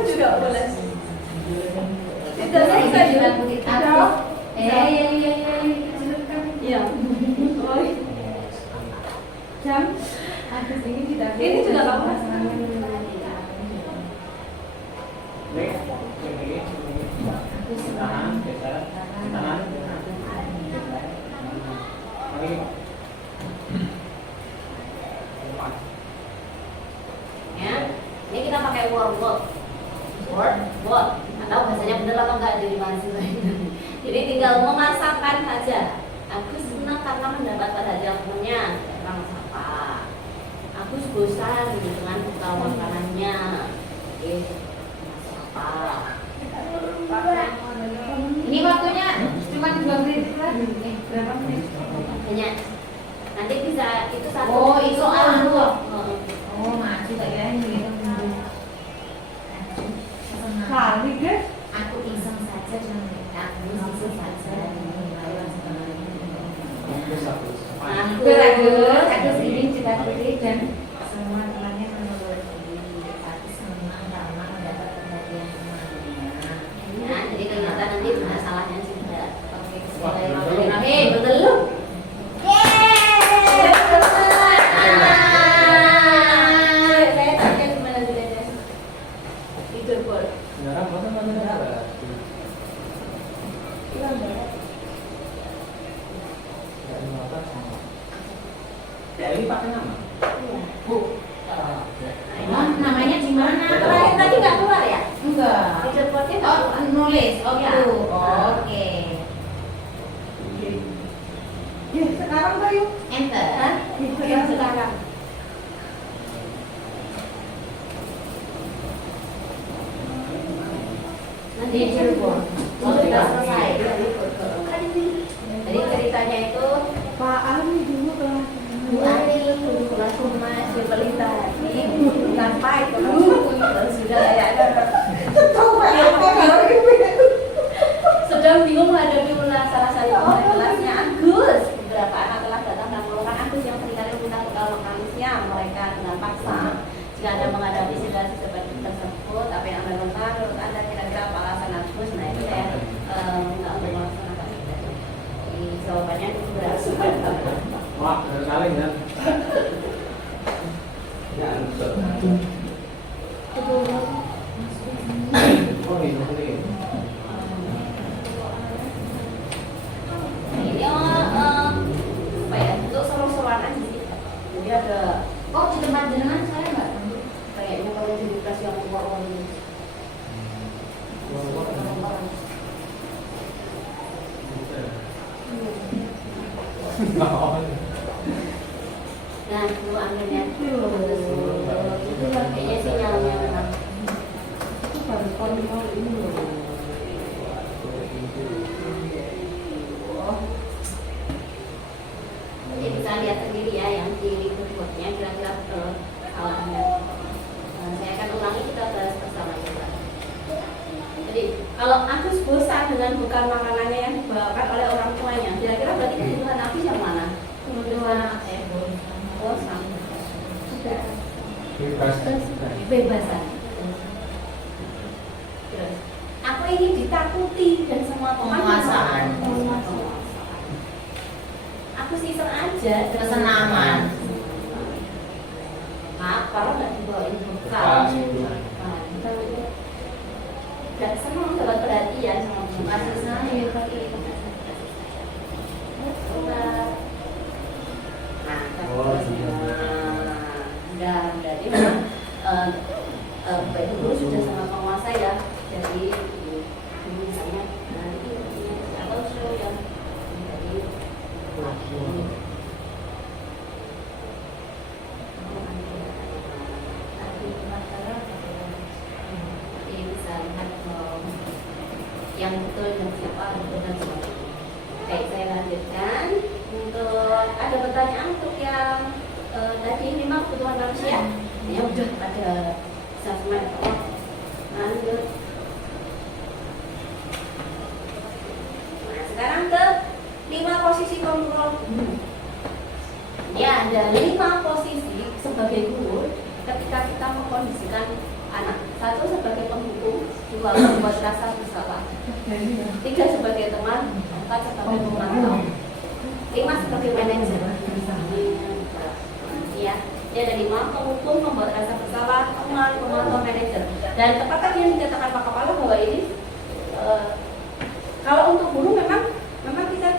Juga boleh. Tidak bisa dilakukan atau iya. Jam ini juga kamu ya. Ini kita pakai word atau bahasanya benar atau enggak dari mahasiswa ini. Jadi tinggal memasakkan saja. Aku senang karena mendapat perhatian temannya. Kita masak apa? Aku bosan dengan buka makanannya. Masak apa? Ini waktunya cuma 2 menit lagi. Berapa menit? Banyak. Nanti bisa itu satu. Oh, itu soal dulu. Oh, masih tak kira ini. Kali deh. Aku iseng saja dengan aku iseng saja. Aku sini juga beri dan semua temannya menurut diri. Aku senang karena mendapat perhatian temannya. Ya, jadi kelihatan nanti masalahnya juga. Oke, Bismillahirrahmanirrahim. Betul lu? Saya tanya gimana belajar? Tidur bol. nama. Iya. Bu. Namanya di mana? Terakhir tadi nggak keluar ya? Enggak. Di dashboardnya nggak Oh, keluar. nulis. Oh, Iya. gitu. Oke. Sekarang tuh yuk. Enter. Hah? Yang sekarang. Nanti Di Cirebon. sudah selesai. Jadi ceritanya itu Pak Ani dulu kelas. Bu Ani kelas humas di Pelita sampai sudah ya sedang bingung menghadapi ulah salah satu teman kelasnya Agus. Beberapa anak telah datang dan mengeluhkan Agus yang seringkali meminta kamisnya mereka dengan paksa. Jika Anda menghadapi situasi seperti tersebut, apa yang Anda lakukan? Menurut Anda kira-kira apa alasan Agus? Nah itu saya minta untuk melaksanakan itu. Jadi, jawabannya berhasil. Wah, kali kan. Ya, Ustaz. Oh, ini. Ini apa ya, untuk seru-seruan aja sih. Jadi ada Oh, di tempat jenengan saya enggak? kayaknya kalau di kelas yang luar ini. Nah, itu anginnya. Itu kayaknya sinyalnya memang. Itu baru kontrol ini loh. Jadi bisa lihat sendiri ya yang di dashboardnya kira-kira betul salahnya. Saya akan ulangi, kita bahas bersama juga. Jadi kalau Agus bosan dengan bukan makanannya yang dibawakan oleh orang tuanya, kira-kira berarti kebutuhan Agus yang mana? Kebutuhan bosan. Sudah. Bebas. Kebebasan. Terus, aku ini ditakuti dan semua teman Penguasaan. Aku sih iseng aja. Kesenangan. Maaf kalau nggak dibawain bekal. Gak senang dapat perhatian sama kasih sayang. Nah, jadi memang Bapak Ibu guru sudah sangat menguasai ya. Jadi misalnya nanti atau show yang dari bisa lihat yang betul dan siapa betul dan siapa. Baik, saya lanjutkan untuk ada pertanyaan untuk yang tadi memang kebutuhan manusia. Ya udah ada assessment. Lanjut. Nah, sekarang ke 5 posisi kontrol guru. Ya, ada 5 posisi sebagai guru ketika kita mengkondisikan anak. 1 sebagai penghukum, 2 membuat rasa bersalah, 3 sebagai teman, 4 sebagai pemantau, 5 sebagai manajer. Ya, dia ada 5: penghukum, membuat rasa bersalah, teman, pemantau, manajer. Dan tepatnya yang dikatakan Pak Kepala bahwa ini kalau untuk guru memang kita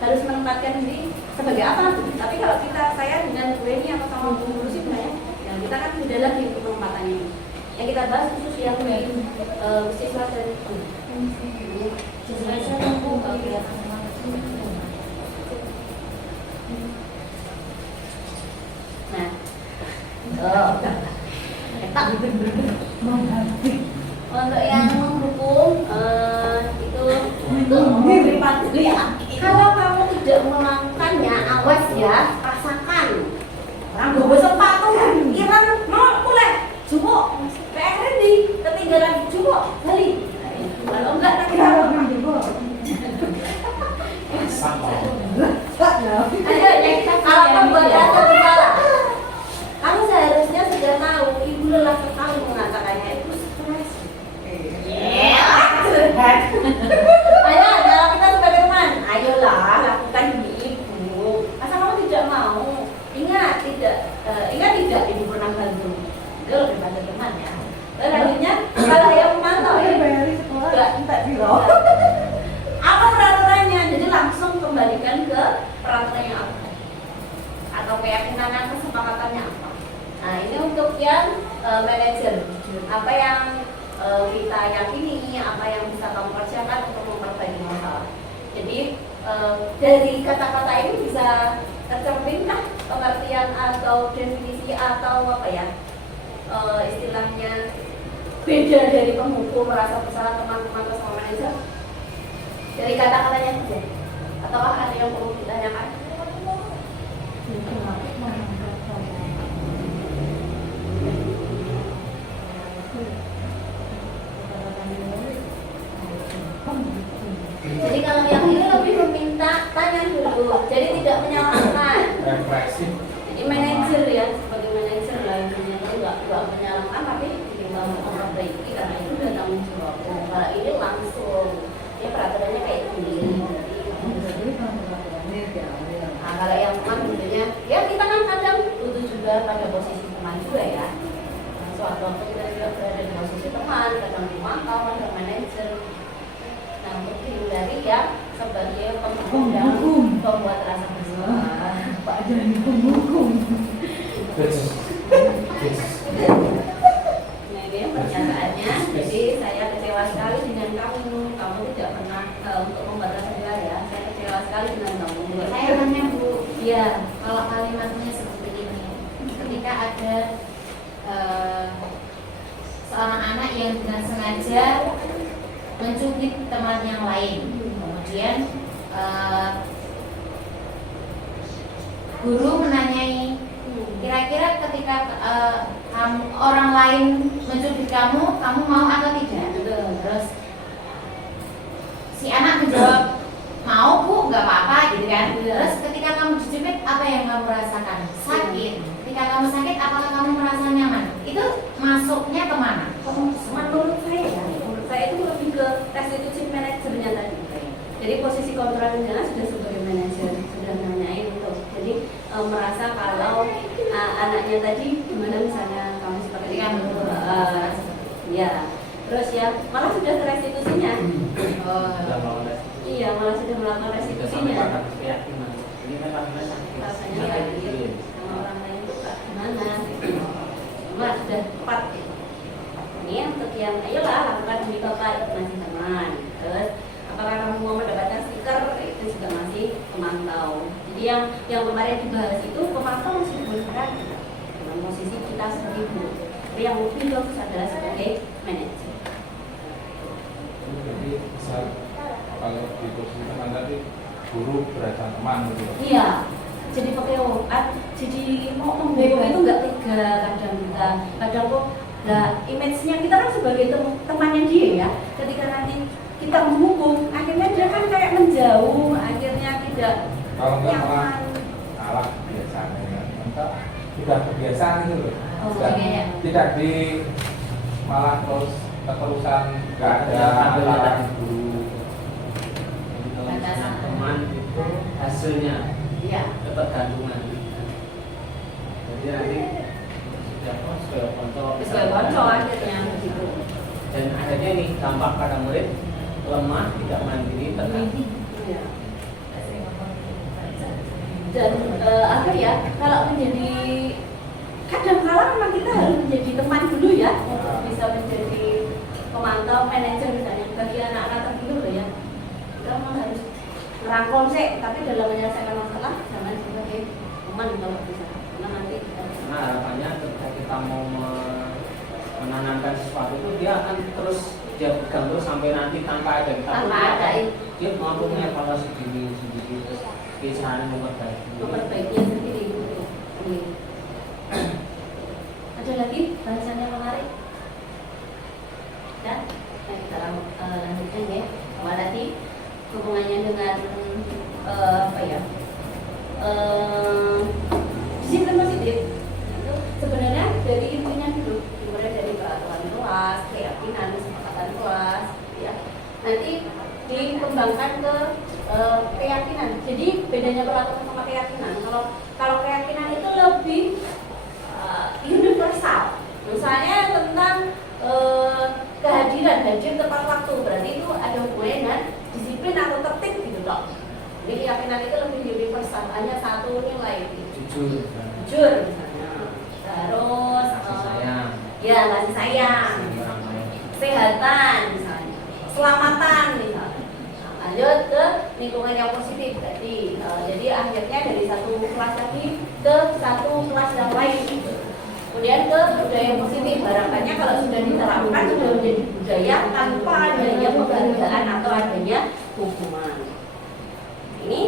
harus menempatkan diri sebagai apa. Tapi kalau saya dengan Bu Eni atau sama Bu Guru sih sebenarnya ya kita kan beda lagi untuk penempatannya ini. Yang kita bahas khusus yang siswa dan siswa saya nunggu kalau kelihatan. Nah, untuk yang menghukum itu privat ya. Kalau kamu tidak melakukannya, awas ya, rasakan. Orang gue sepatu, Iran mau mulai jumuk, PR di ketinggalan jumuk, balik. Kalau enggak tak kira apa. Ayo, yang kita kalau membuat rasa bersalah, kamu seharusnya sudah tahu. Ibu lelah sekali mengatakannya itu stres. Ayo, kalau kita sebagai teman, ayolah lakukan demi ibu. Masa kamu tidak mau? Ingat tidak ibu pernah bantu. Itu lebih bantu teman ya. Selanjutnya, kalau yang memantau ya, apa peraturannya? Jadi langsung kembalikan ke peraturan yang ada. Atau keyakinan kesepakatannya apa. Nah ini untuk yang manajer, apa yang kita yakini, apa yang bisa kamu kerjakan untuk memperbaiki masalah. Jadi dari kata-kata ini bisa tercerminkah pengertian atau definisi atau apa ya istilahnya beda dari penghukum merasa bersalah teman-teman sama manajer dari kata-katanya saja, ataukah ada yang perlu ditanyakan? Jadi kalau yang ini lebih meminta tanya dulu, jadi tidak menyalahkan. Refleksif. Jadi manajer ya, sebagai manajer lah intinya itu nggak menyalahkan tapi tinggal memperbaiki karena itu udah tanggung jawab. Kalau ini langsung, ya peraturannya kayak gini. Nah kalau yang teman tentunya, ya kita kan kadang butuh juga pada posisi teman juga ya. Suatu waktu kita juga berada di posisi teman, kadang pemantau, kadang manajer. Nah untuk dihindari ya sebagai penghukum dan pembuat rasa bersalah. Pak jadi penghukum. Nah ini pernyataannya, jadi saya kecewa sekali dengan kamu tidak pernah untuk membuat rasa bersalah ya. Saya kecewa sekali dengan kamu. Saya tanya Bu, Iya. kalau kalimatnya seperti ini, ketika ada seorang anak yang dengan sengaja mencubit teman yang lain, kemudian guru menanyai, kira-kira ketika orang lain mencubit kamu mau atau tidak? Terus si anak menjawab, mau Bu, nggak apa-apa gitu kan. Terus ketika kamu dicubit, apa yang kamu rasakan? Sakit. Ketika kamu sakit, apakah kamu merasa nyaman? Itu masuknya kemana? Menurut saya itu lebih ke restitusi manajernya tadi. Jadi posisi kontrolnya sudah sebagai manajer, sudah nanyain untuk jadi merasa kalau anaknya tadi gimana misalnya kamu seperti kamu ya terus ya malah sudah ke restitusinya. Iya malah sudah melakukan restitusinya. Ini memang Rasanya sakit sama orang lain itu gimana? Cuma sudah tepat. Ini untuk yang ayolah lakukan demi bapak itu masih teman. Terus apakah kamu mau mendapatkan stiker itu juga masih pemantau. Jadi yang kemarin dibahas itu pemantau masih berperan dalam posisi kita sebagai guru. Tapi yang lebih bagus adalah sebagai manajer. Jadi misal kalau di posisi teman tadi guru berasa teman gitu. Iya. Jadi pakai jadi mau membunuh itu nggak tega kadang kok. Nah, image-nya kita kan sebagai temannya dia ya. Ketika nanti kita menghukum, akhirnya dia kan kayak menjauh, akhirnya tidak Kalau nggak malah nyaman. kalah biasanya kan. Maka sudah kebiasaan itu loh. Oh, Sudah iya. tidak di malah terus keterusan nggak ada antara guru. Jadi kalau misalnya teman itu hasilnya Iya. ketergantungan. Jadi nanti sesuai kontrol. Sesuai kontrol akhirnya begitu. Dan akhirnya ini dampak pada murid lemah, tidak mandiri, tenang. Iya. Dan apa ya? Kalau menjadi kadang-kala memang kita harus menjadi teman dulu ya untuk bisa menjadi pemantau manajer misalnya bagi anak-anak tertentu loh ya. Kita memang harus merangkul sih, tapi dalam menyelesaikan masalah jangan sebagai teman kalau bisa. Karena nanti Nah harapannya ketika kita mau menanamkan sesuatu itu dia akan terus dia pegang terus sampai nanti tanpa ada kita tanpa ada dia mampu mengevaluasi diri sendiri terus bisa memperbaikinya sendiri gitu. Ada lagi bahasan yang menarik? Dan kita lanjutkan ya. Bahwa tadi hubungannya dengan apa ya? Disiplin positif itu sebenarnya dari intinya dulu, dimulai dari peraturan kelas, keyakinan, kesepakatan kelas, ya. Nanti dikembangkan ke keyakinan. Jadi bedanya peraturan sama keyakinan. Kalau keyakinan itu lebih universal. Misalnya tentang kehadiran, hadir tepat waktu, berarti itu ada hubungannya dengan disiplin atau tertib gitu dok. Jadi keyakinan itu lebih universal, hanya satu nilai. jujur Terus kasih sayang, ya kasih sayang, orang lain. kesehatan misalnya, keselamatan misalnya. Nah, lanjut ke lingkungan yang positif tadi. Jadi akhirnya dari satu kelas tadi ke satu kelas yang lain gitu. Kemudian ke budaya yang positif, harapannya kalau sudah diterapkan sudah menjadi budaya tanpa adanya penghargaan atau adanya hukuman. Ini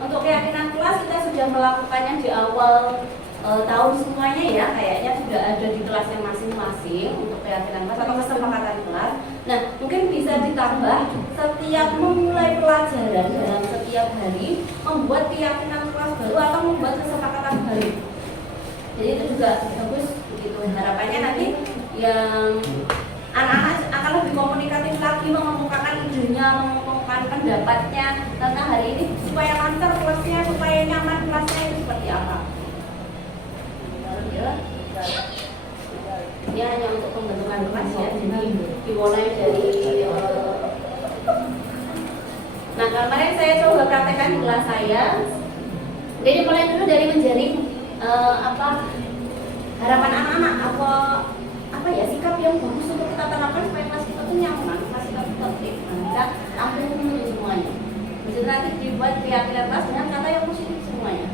untuk keyakinan kelas kita sudah melakukannya di awal tahun semuanya ya, kayaknya sudah ada di kelasnya masing-masing untuk keyakinan kelas atau kesepakatan kelas. Nah, mungkin bisa ditambah setiap memulai pelajaran dalam setiap hari membuat keyakinan kelas baru atau membuat kesepakatan baru. Jadi itu juga bagus begitu. Harapannya nanti yang anak-anak akan lebih komunikatif lagi, mengemukakan idenya, mengemukakan pendapatnya tentang hari ini supaya lancar kelasnya, supaya nyaman kelasnya itu seperti apa. Ini hanya untuk pembentukan kelas ya, jadi dimulai dari nah kemarin saya coba praktekkan di kelas saya. Jadi mulai dulu dari menjaring harapan anak-anak apa ya sikap yang bagus untuk kita terapkan supaya kelas kita tuh nyaman, kelas kita tuh tertib. Nah, kita tampilkan semuanya. Jadi nanti dibuat keyakinan kelas dengan kata yang positif semuanya.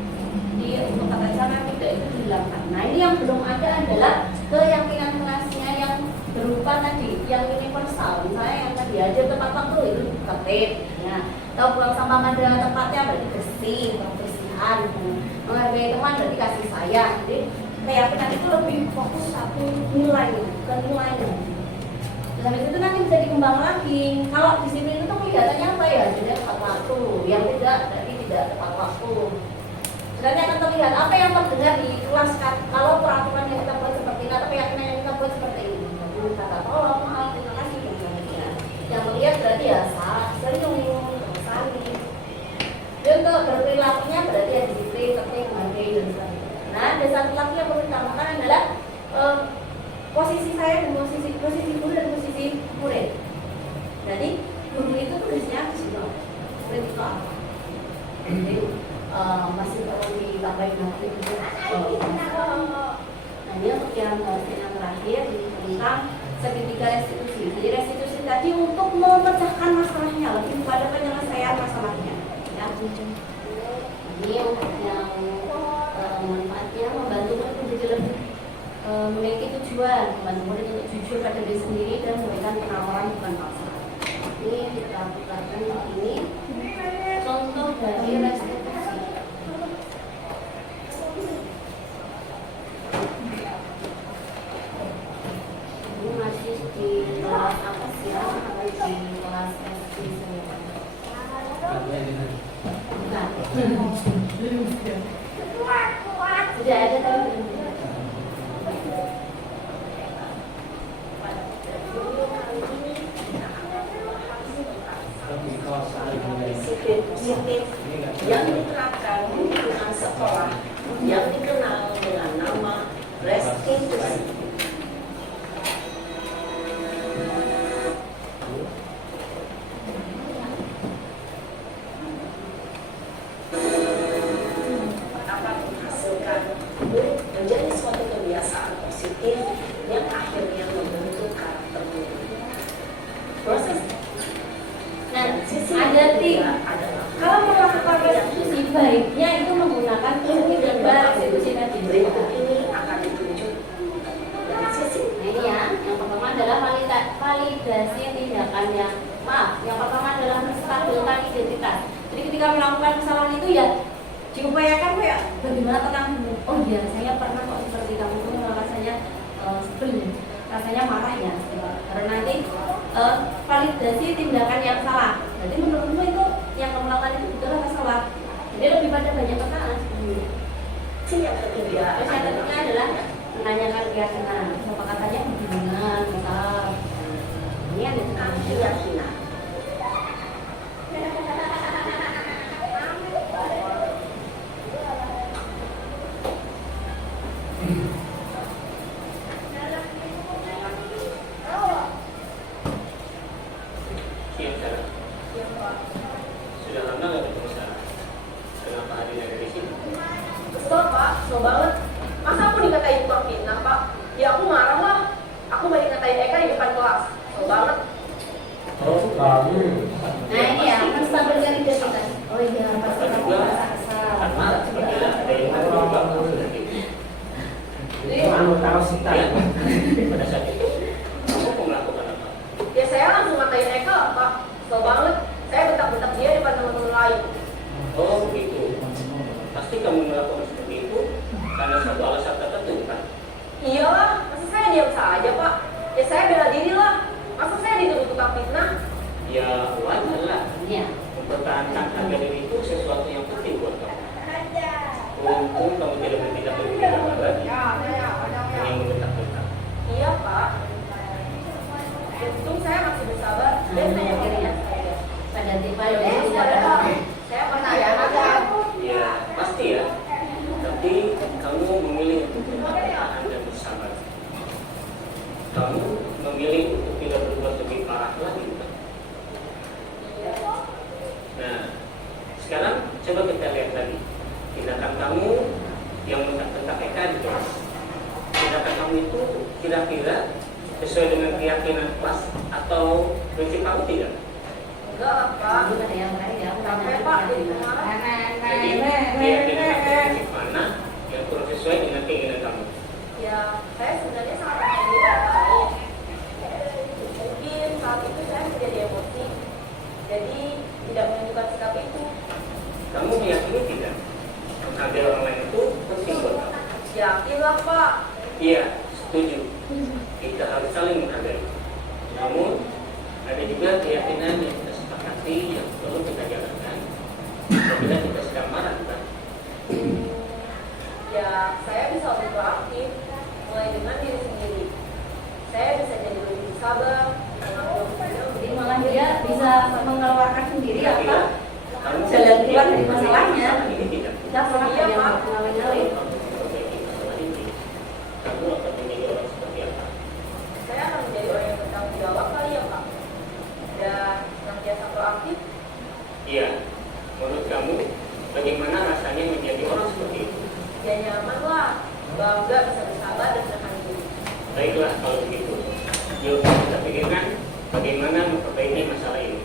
Jadi untuk kata sana tidak itu dihilangkan. Nah ini yang belum ada adalah keyakinan kelasnya yang berupa tadi yang universal. Misalnya yang tadi aja tepat waktu itu tertib. Ya. Tahu buang sampah pada tempatnya berarti bersih, kebersihan. Menghargai teman berarti kasih sayang. Jadi keyakinan itu lebih fokus satu nilai, bukan nilainya. Terus habis itu nanti bisa dikembang lagi. Kalau disiplin itu kelihatannya apa ya? Jadi tepat waktu. Yang tidak berarti tidak tepat waktu. Sebenarnya akan terlihat apa yang terdengar di kelas kalau peraturan yang kita buat seperti ini atau keyakinan yang kita buat seperti ini. Jadi kata tolong, maaf, terima kasih dan sebagainya. Yang melihat berarti ya senyum, saling. Dan untuk berperilakunya berarti ya disiplin, tertib, menghargai dan sebagainya. Nah, ada satu lagi yang perlu ditambahkan adalah posisi saya dan posisi guru dan posisi murid. Jadi guru itu tugasnya di situ, murid itu apa? Jadi masih perlu ditambahin lagi untuk nah ini untuk yang terakhir tentang segitiga restitusi. Jadi restitusi tadi untuk memecahkan masalahnya lebih kepada penyelesaian masalahnya ya. Ini untuk yang manfaatnya membantu murid menjadi lebih memiliki tujuan, membantu murid untuk jujur pada diri sendiri dan memberikan penawaran bukan paksa. Ini kita bukakan ini contoh dari restitusi. Ini masih di kelas apa sih ya? Di kelas SD semua. Sudah ada tapi disiplin yang diterapkan di lingkungan sekolah yang dikenal dengan nama restitusi. Dapat menghasilkan murid menjadi suatu kebiasaan positif yang akhirnya membentuk karakter murid. Proses ada tiga. Kalau melakukan restitusi baiknya itu menggunakan tiga restitusi tadi. Berikut ini akan ditunjuk dari sisi. Nah ini ya, yang pertama adalah validasi tindakan yang yang pertama adalah menstabilkan identitas. Jadi ketika melakukan kesalahan itu ya diupayakan kayak bagaimana tenang dulu. Oh iya, saya pernah kok seperti kamu tuh rasanya sebel, rasanya marah ya. Karena nanti validasi tindakan yang salah. Jadi menurutmu itu yang kamu lakukan itu betul atau salah? Jadi lebih pada banyak pertanyaan sebenarnya. Yang ketiga, Terus yang ketiga adalah menanyakan keyakinan. Kesepakatannya hubungan, misal. Ini ada keyakinan. Sudah lama nggak ketemu saya? Kenapa hadirnya dari sini? Kesel Pak, kesel banget. Masa aku dikatain kurang Nah ini ya, menstabilkan identitas. Oh iya, pasti kamu merasa kesal. Jadi kamu tahu sih Pada saat itu kamu melakukan apa? Ya saya langsung ngatain Eka, Pak. Kesel banget. Saya bentak-bentak dia depan teman-teman lain. Oh begitu. Pasti kamu melakukan seperti itu karena satu alasan tertentu kan? Iyalah, masa saya diam saja, Pak? Ya saya bela diri lah. Masa saya dituduh tukang fitnah? Ya wajar lah. Iya. Mempertahankan harga diri itu sesuatu yang penting buat kamu. Untung kamu tidak bertindak lebih lama lagi. Hanya membentak-bentak. Iya, Pak. Untung saya masih bersabar dan Nah, saya akhirnya saja. pada tiba Saya dia tidak ada. saya pernah ya, aja. Ya pasti ya. Tapi kamu memilih untuk bertahan dan bersabar. Kamu memilih untuk tidak berbuat lebih parah lagi, bukan? Iya. Nah, sekarang coba kita lihat lagi tindakan kamu yang mentak-mentak Eka di kelas. Tindakan kamu itu kira-kira sesuai dengan keyakinan kelas atau prinsip kamu tidak? Enggak lah, Pak. Ada yang lain ya. Capek, Pak, jadi marah. Jadi keyakinan atau prinsip mana yang kurang sesuai dengan keinginan kamu? Ya, saya sebenarnya sangat mengerti orang lain. Mungkin saat itu saya menjadi emosi, jadi tidak menunjukkan sikap itu. Kamu meyakini tidak? Menghargai orang lain itu penting buat kamu. Yakinlah, Pak. Iya, setuju. Kita harus saling menghargai. Namun, ada juga keyakinan yang kita sepakati yang perlu kita jalankan. Apabila kita sedang marah, bukan? Ya, saya bisa lebih proaktif, mulai dengan diri sendiri. Saya bisa jadi lebih sabar, Jadi malah dia bisa mengeluarkan sendiri Kira-kira apa kamu jalan keluar dari meyakini masalahnya. masalah ini tidak? Kita pernah Iya, yang Pak. ngawin-ngawin. Kalau kamu memperbaiki masalah ini, kamu akan menjadi orang seperti apa? saya akan menjadi orang yang bertanggung jawab kali ya, Pak. Dan senantiasa proaktif. Iya, menurut kamu bagaimana rasanya menjadi orang seperti itu? Ya nyaman lah, bangga bisa bersabar dan menahan diri. Baiklah kalau begitu. Yuk kita pikirkan bagaimana memperbaiki masalah ini.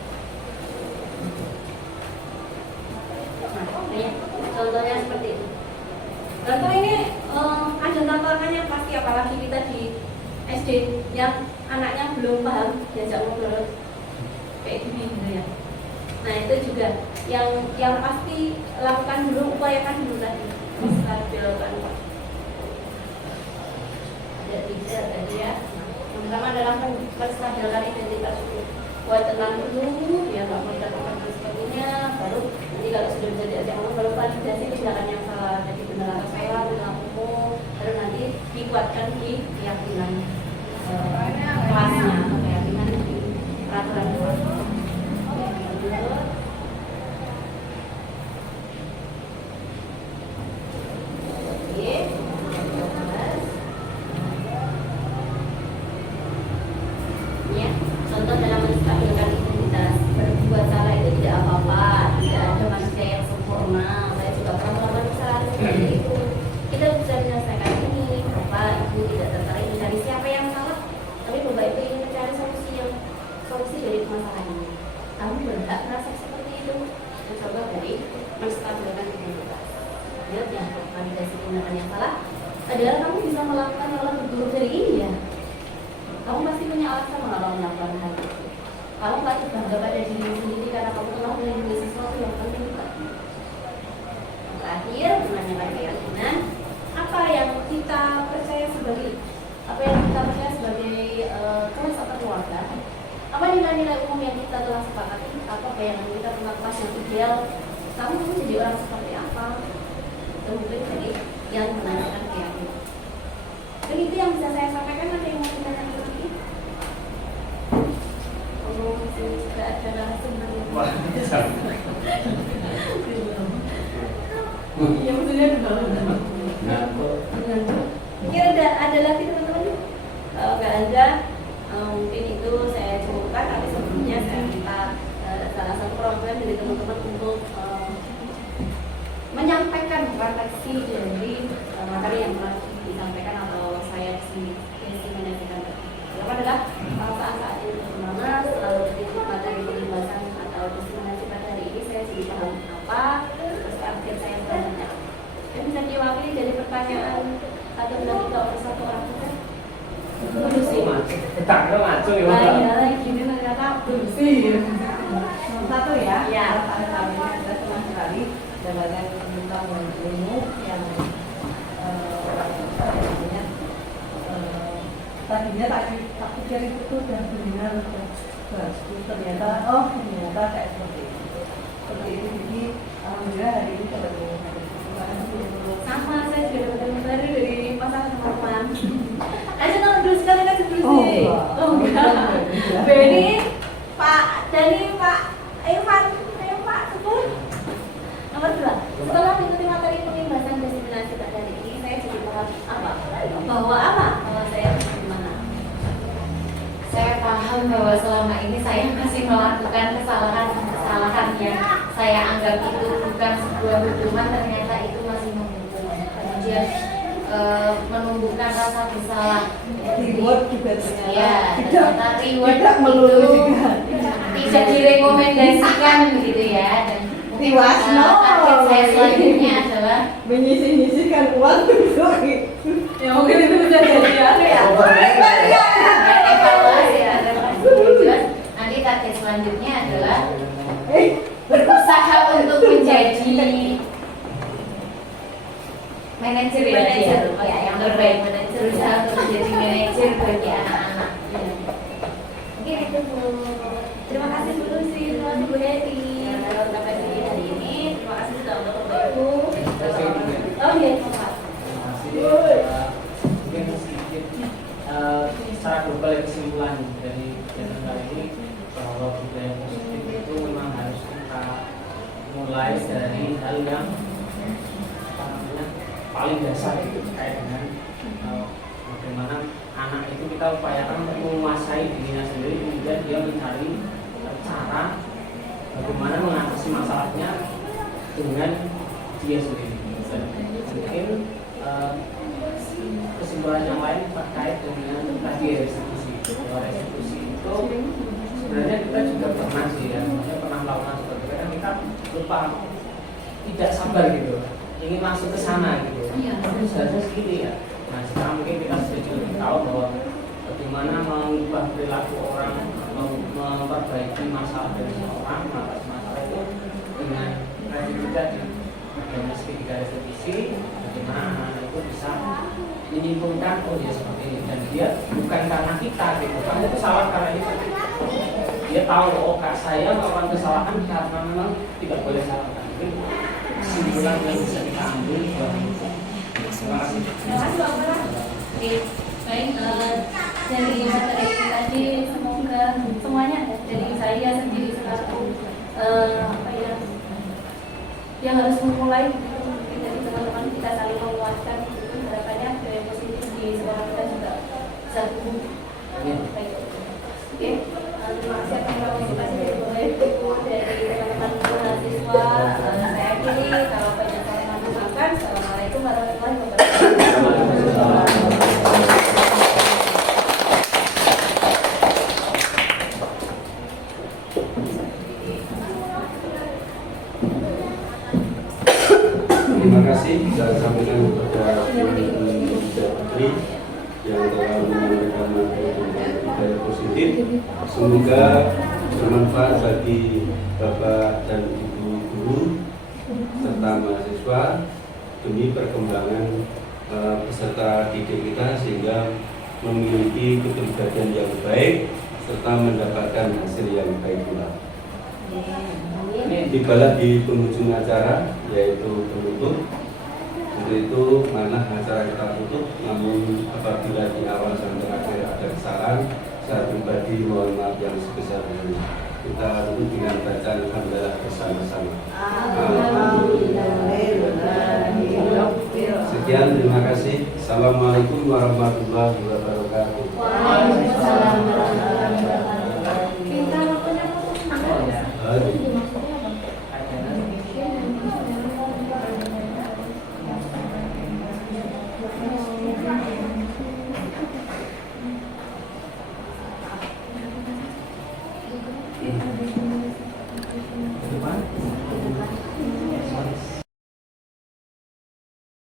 Nah, ini contohnya seperti itu. Contoh ini ada tantangannya pasti, apalagi kita di SD yang anaknya belum paham diajak ngobrol kayak gini gitu ya. Nah itu juga yang pasti lakukan dulu, upayakan dulu tadi setelah dilakukan. Ada 3 tadi ya. Yang pertama adalah menstabilkan identitas dulu. Buat tenang dulu, biar nggak mau dikatakan dan sebagainya. Baru nanti kalau sudah bisa diajak ngomong, baru validasi tindakan yang salah. Jadi benar atau salah, benar umum. Baru nanti dikuatkan di keyakinan kelasnya, atau keyakinan di peraturan kelas. Ya, contoh dalam menstabilkan identitas, berbuat salah itu tidak apa-apa, tidak ada manusia yang sempurna. Saya juga pernah melakukan kesalahan seperti itu. Kita bisa menyelesaikan ini. Bapak, Ibu tidak tertarik mencari siapa yang salah, tapi Bapak Ibu ingin mencari solusi dari masalah ini. Kamu berhak merasa seperti itu. Mencoba dari menstabilkan identitas. Lihat ya, validasi tindakan yang salah adalah kamu bisa melakukan hal lebih buruk dari ini ya. Kamu pasti punya alasan mengapa melakukan hal itu. Kamu pasti bangga pada diri sendiri karena kamu telah melindungi sesuatu yang penting buat kamu. Yang terakhir, menanyakan keyakinan. Apa yang kita percaya sebagai kelas atau keluarga? Apa nilai-nilai umum yang kita telah sepakati? Apa bayangan kita tentang kelas yang ideal? Kamu menjadi orang seperti apa? Itu mungkin jadi yang menanyakan keyakinan. Dan itu yang bisa saya sampaikan. Ada yang mau ditanyakan lagi? Oh, masih sudah ada narasumber yang ya maksudnya di bawah. Mungkin ada lagi teman-teman? Kalau nggak ada, mungkin itu saya cukupkan. Tapi sebelumnya saya minta salah satu perwakilan dari teman-teman untuk menyampaikan refleksi dari materi yang telah disampaikan atau saya disimulasikan. Yang adalah saat ini bagaimana selalu materi atau nanti kalau satu orang kita bersih. Tak ada macam ya. Nah, ya gini ternyata bersih. Nomor 1 ya. Ya. Kami kita senang sekali jabatan tentang ilmu yang tadinya tak pikir itu udah benar bagus, ternyata ternyata kayak seperti itu. Jadi alhamdulillah hari ini ketemu. Sama saya juga dapat ilmu baru dari pasangan teman-teman. Aja nomor 2 sekali kasih bersih. Oh enggak. Beni, Pak Dani, Pak Irfan, ayo Pak Sebut. Nomor 2. Setelah mengikuti materi pembahasan diskriminasi pada hari ini, saya jadi paham bahwa saya di mana. Saya paham bahwa selama ini saya masih melakukan kesalahan yang saya anggap itu bukan sebuah hukuman, ternyata itu masih menghukum. Kemudian menumbuhkan rasa bersalah. Reward juga ternyata Ya, ternyata reward tidak melulu itu juga. tidak direkomendasikan gitu ya. Dan mungkin Tiwasno. target saya selanjutnya adalah Menyisih-nyisihkan uang untuk Ya mungkin itu bisa jadi apa ya? evaluasi ya, jelas. Nanti target selanjutnya adalah berusaha untuk menjadi manajer ya, Manajer. ya yang terbaik, berusaha untuk menjadi manajer bagi anak-anak. Mungkin itu Bu. Terima kasih Bu Lucy, terima kasih Bu Heri. Sampai di hari ini, terima kasih sudah untuk Bapak Ibu. Oh iya, terima kasih. Mungkin sedikit secara global kesimpulan dari channel kali ini bahwa budaya positif itu memang harus kita mulai dari hal yang paling dasar itu terkait dengan bagaimana anak itu kita upayakan untuk menguasai dirinya sendiri, kemudian dia mencari cara bagaimana mengatasi masalahnya dengan dia sendiri. Dan mungkin kesimpulan yang lain terkait dengan tadi restitusi. Bahwa restitusi itu sebenarnya kita juga pernah sih ya, maksudnya pernah melakukan seperti itu, kan kita lupa, tidak sabar gitu, ingin masuk ke sana gitu. Tapi seharusnya segini ya. Nah sekarang mungkin kita sudah lebih tahu bahwa bagaimana mengubah perilaku orang, memperbaiki masalah dari seseorang, mengatasi masalah itu dengan kreativitas tadi. Dengan segitiga restitusi, bagaimana anak-anak itu bisa menyimpulkan oh dia seperti ini, dan dia bukan karena kita gitu, kamu itu salah karena itu. Dia tahu oh kak saya melakukan kesalahan karena memang tidak boleh salah. Mungkin kesimpulan yang bisa kita ambil. Terima kasih. Terima kasih Bapak. Oke, baik. Dari materi tadi semoga semuanya dari saya sendiri selaku yang harus memulai mungkin dari teman-teman kita saling menguatkan harapannya budaya positif di sekolah kita juga bisa tumbuh. Baik. Oke, terima kasih atas partisipasi dari Bapak Ibu, dari teman-teman mahasiswa. Saya akhiri, kalau banyak salah maafkan. Assalamualaikum warahmatullahi wabarakatuh. Terima kasih saya sampaikan kepada Ibu Putri yang telah menyampaikan materi tentang budaya positif. Semoga bermanfaat bagi Bapak dan Ibu guru serta mahasiswa demi perkembangan peserta didik kita sehingga memiliki kepribadian yang baik serta mendapatkan hasil yang baik pula. Tibalah di penghujung acara yaitu penutup. Untuk itu mana acara kita tutup, namun apabila di awal dan terakhir ada kesalahan, saya pribadi mohon maaf yang sebesar-besarnya. Kita tutup dengan bacaan alhamdulillah bersama-sama. Sekian, terima kasih. Assalamualaikum warahmatullahi wabarakatuh. Waalaikumsalam warahmatullahi wabarakatuh. Kita waktunya Depan.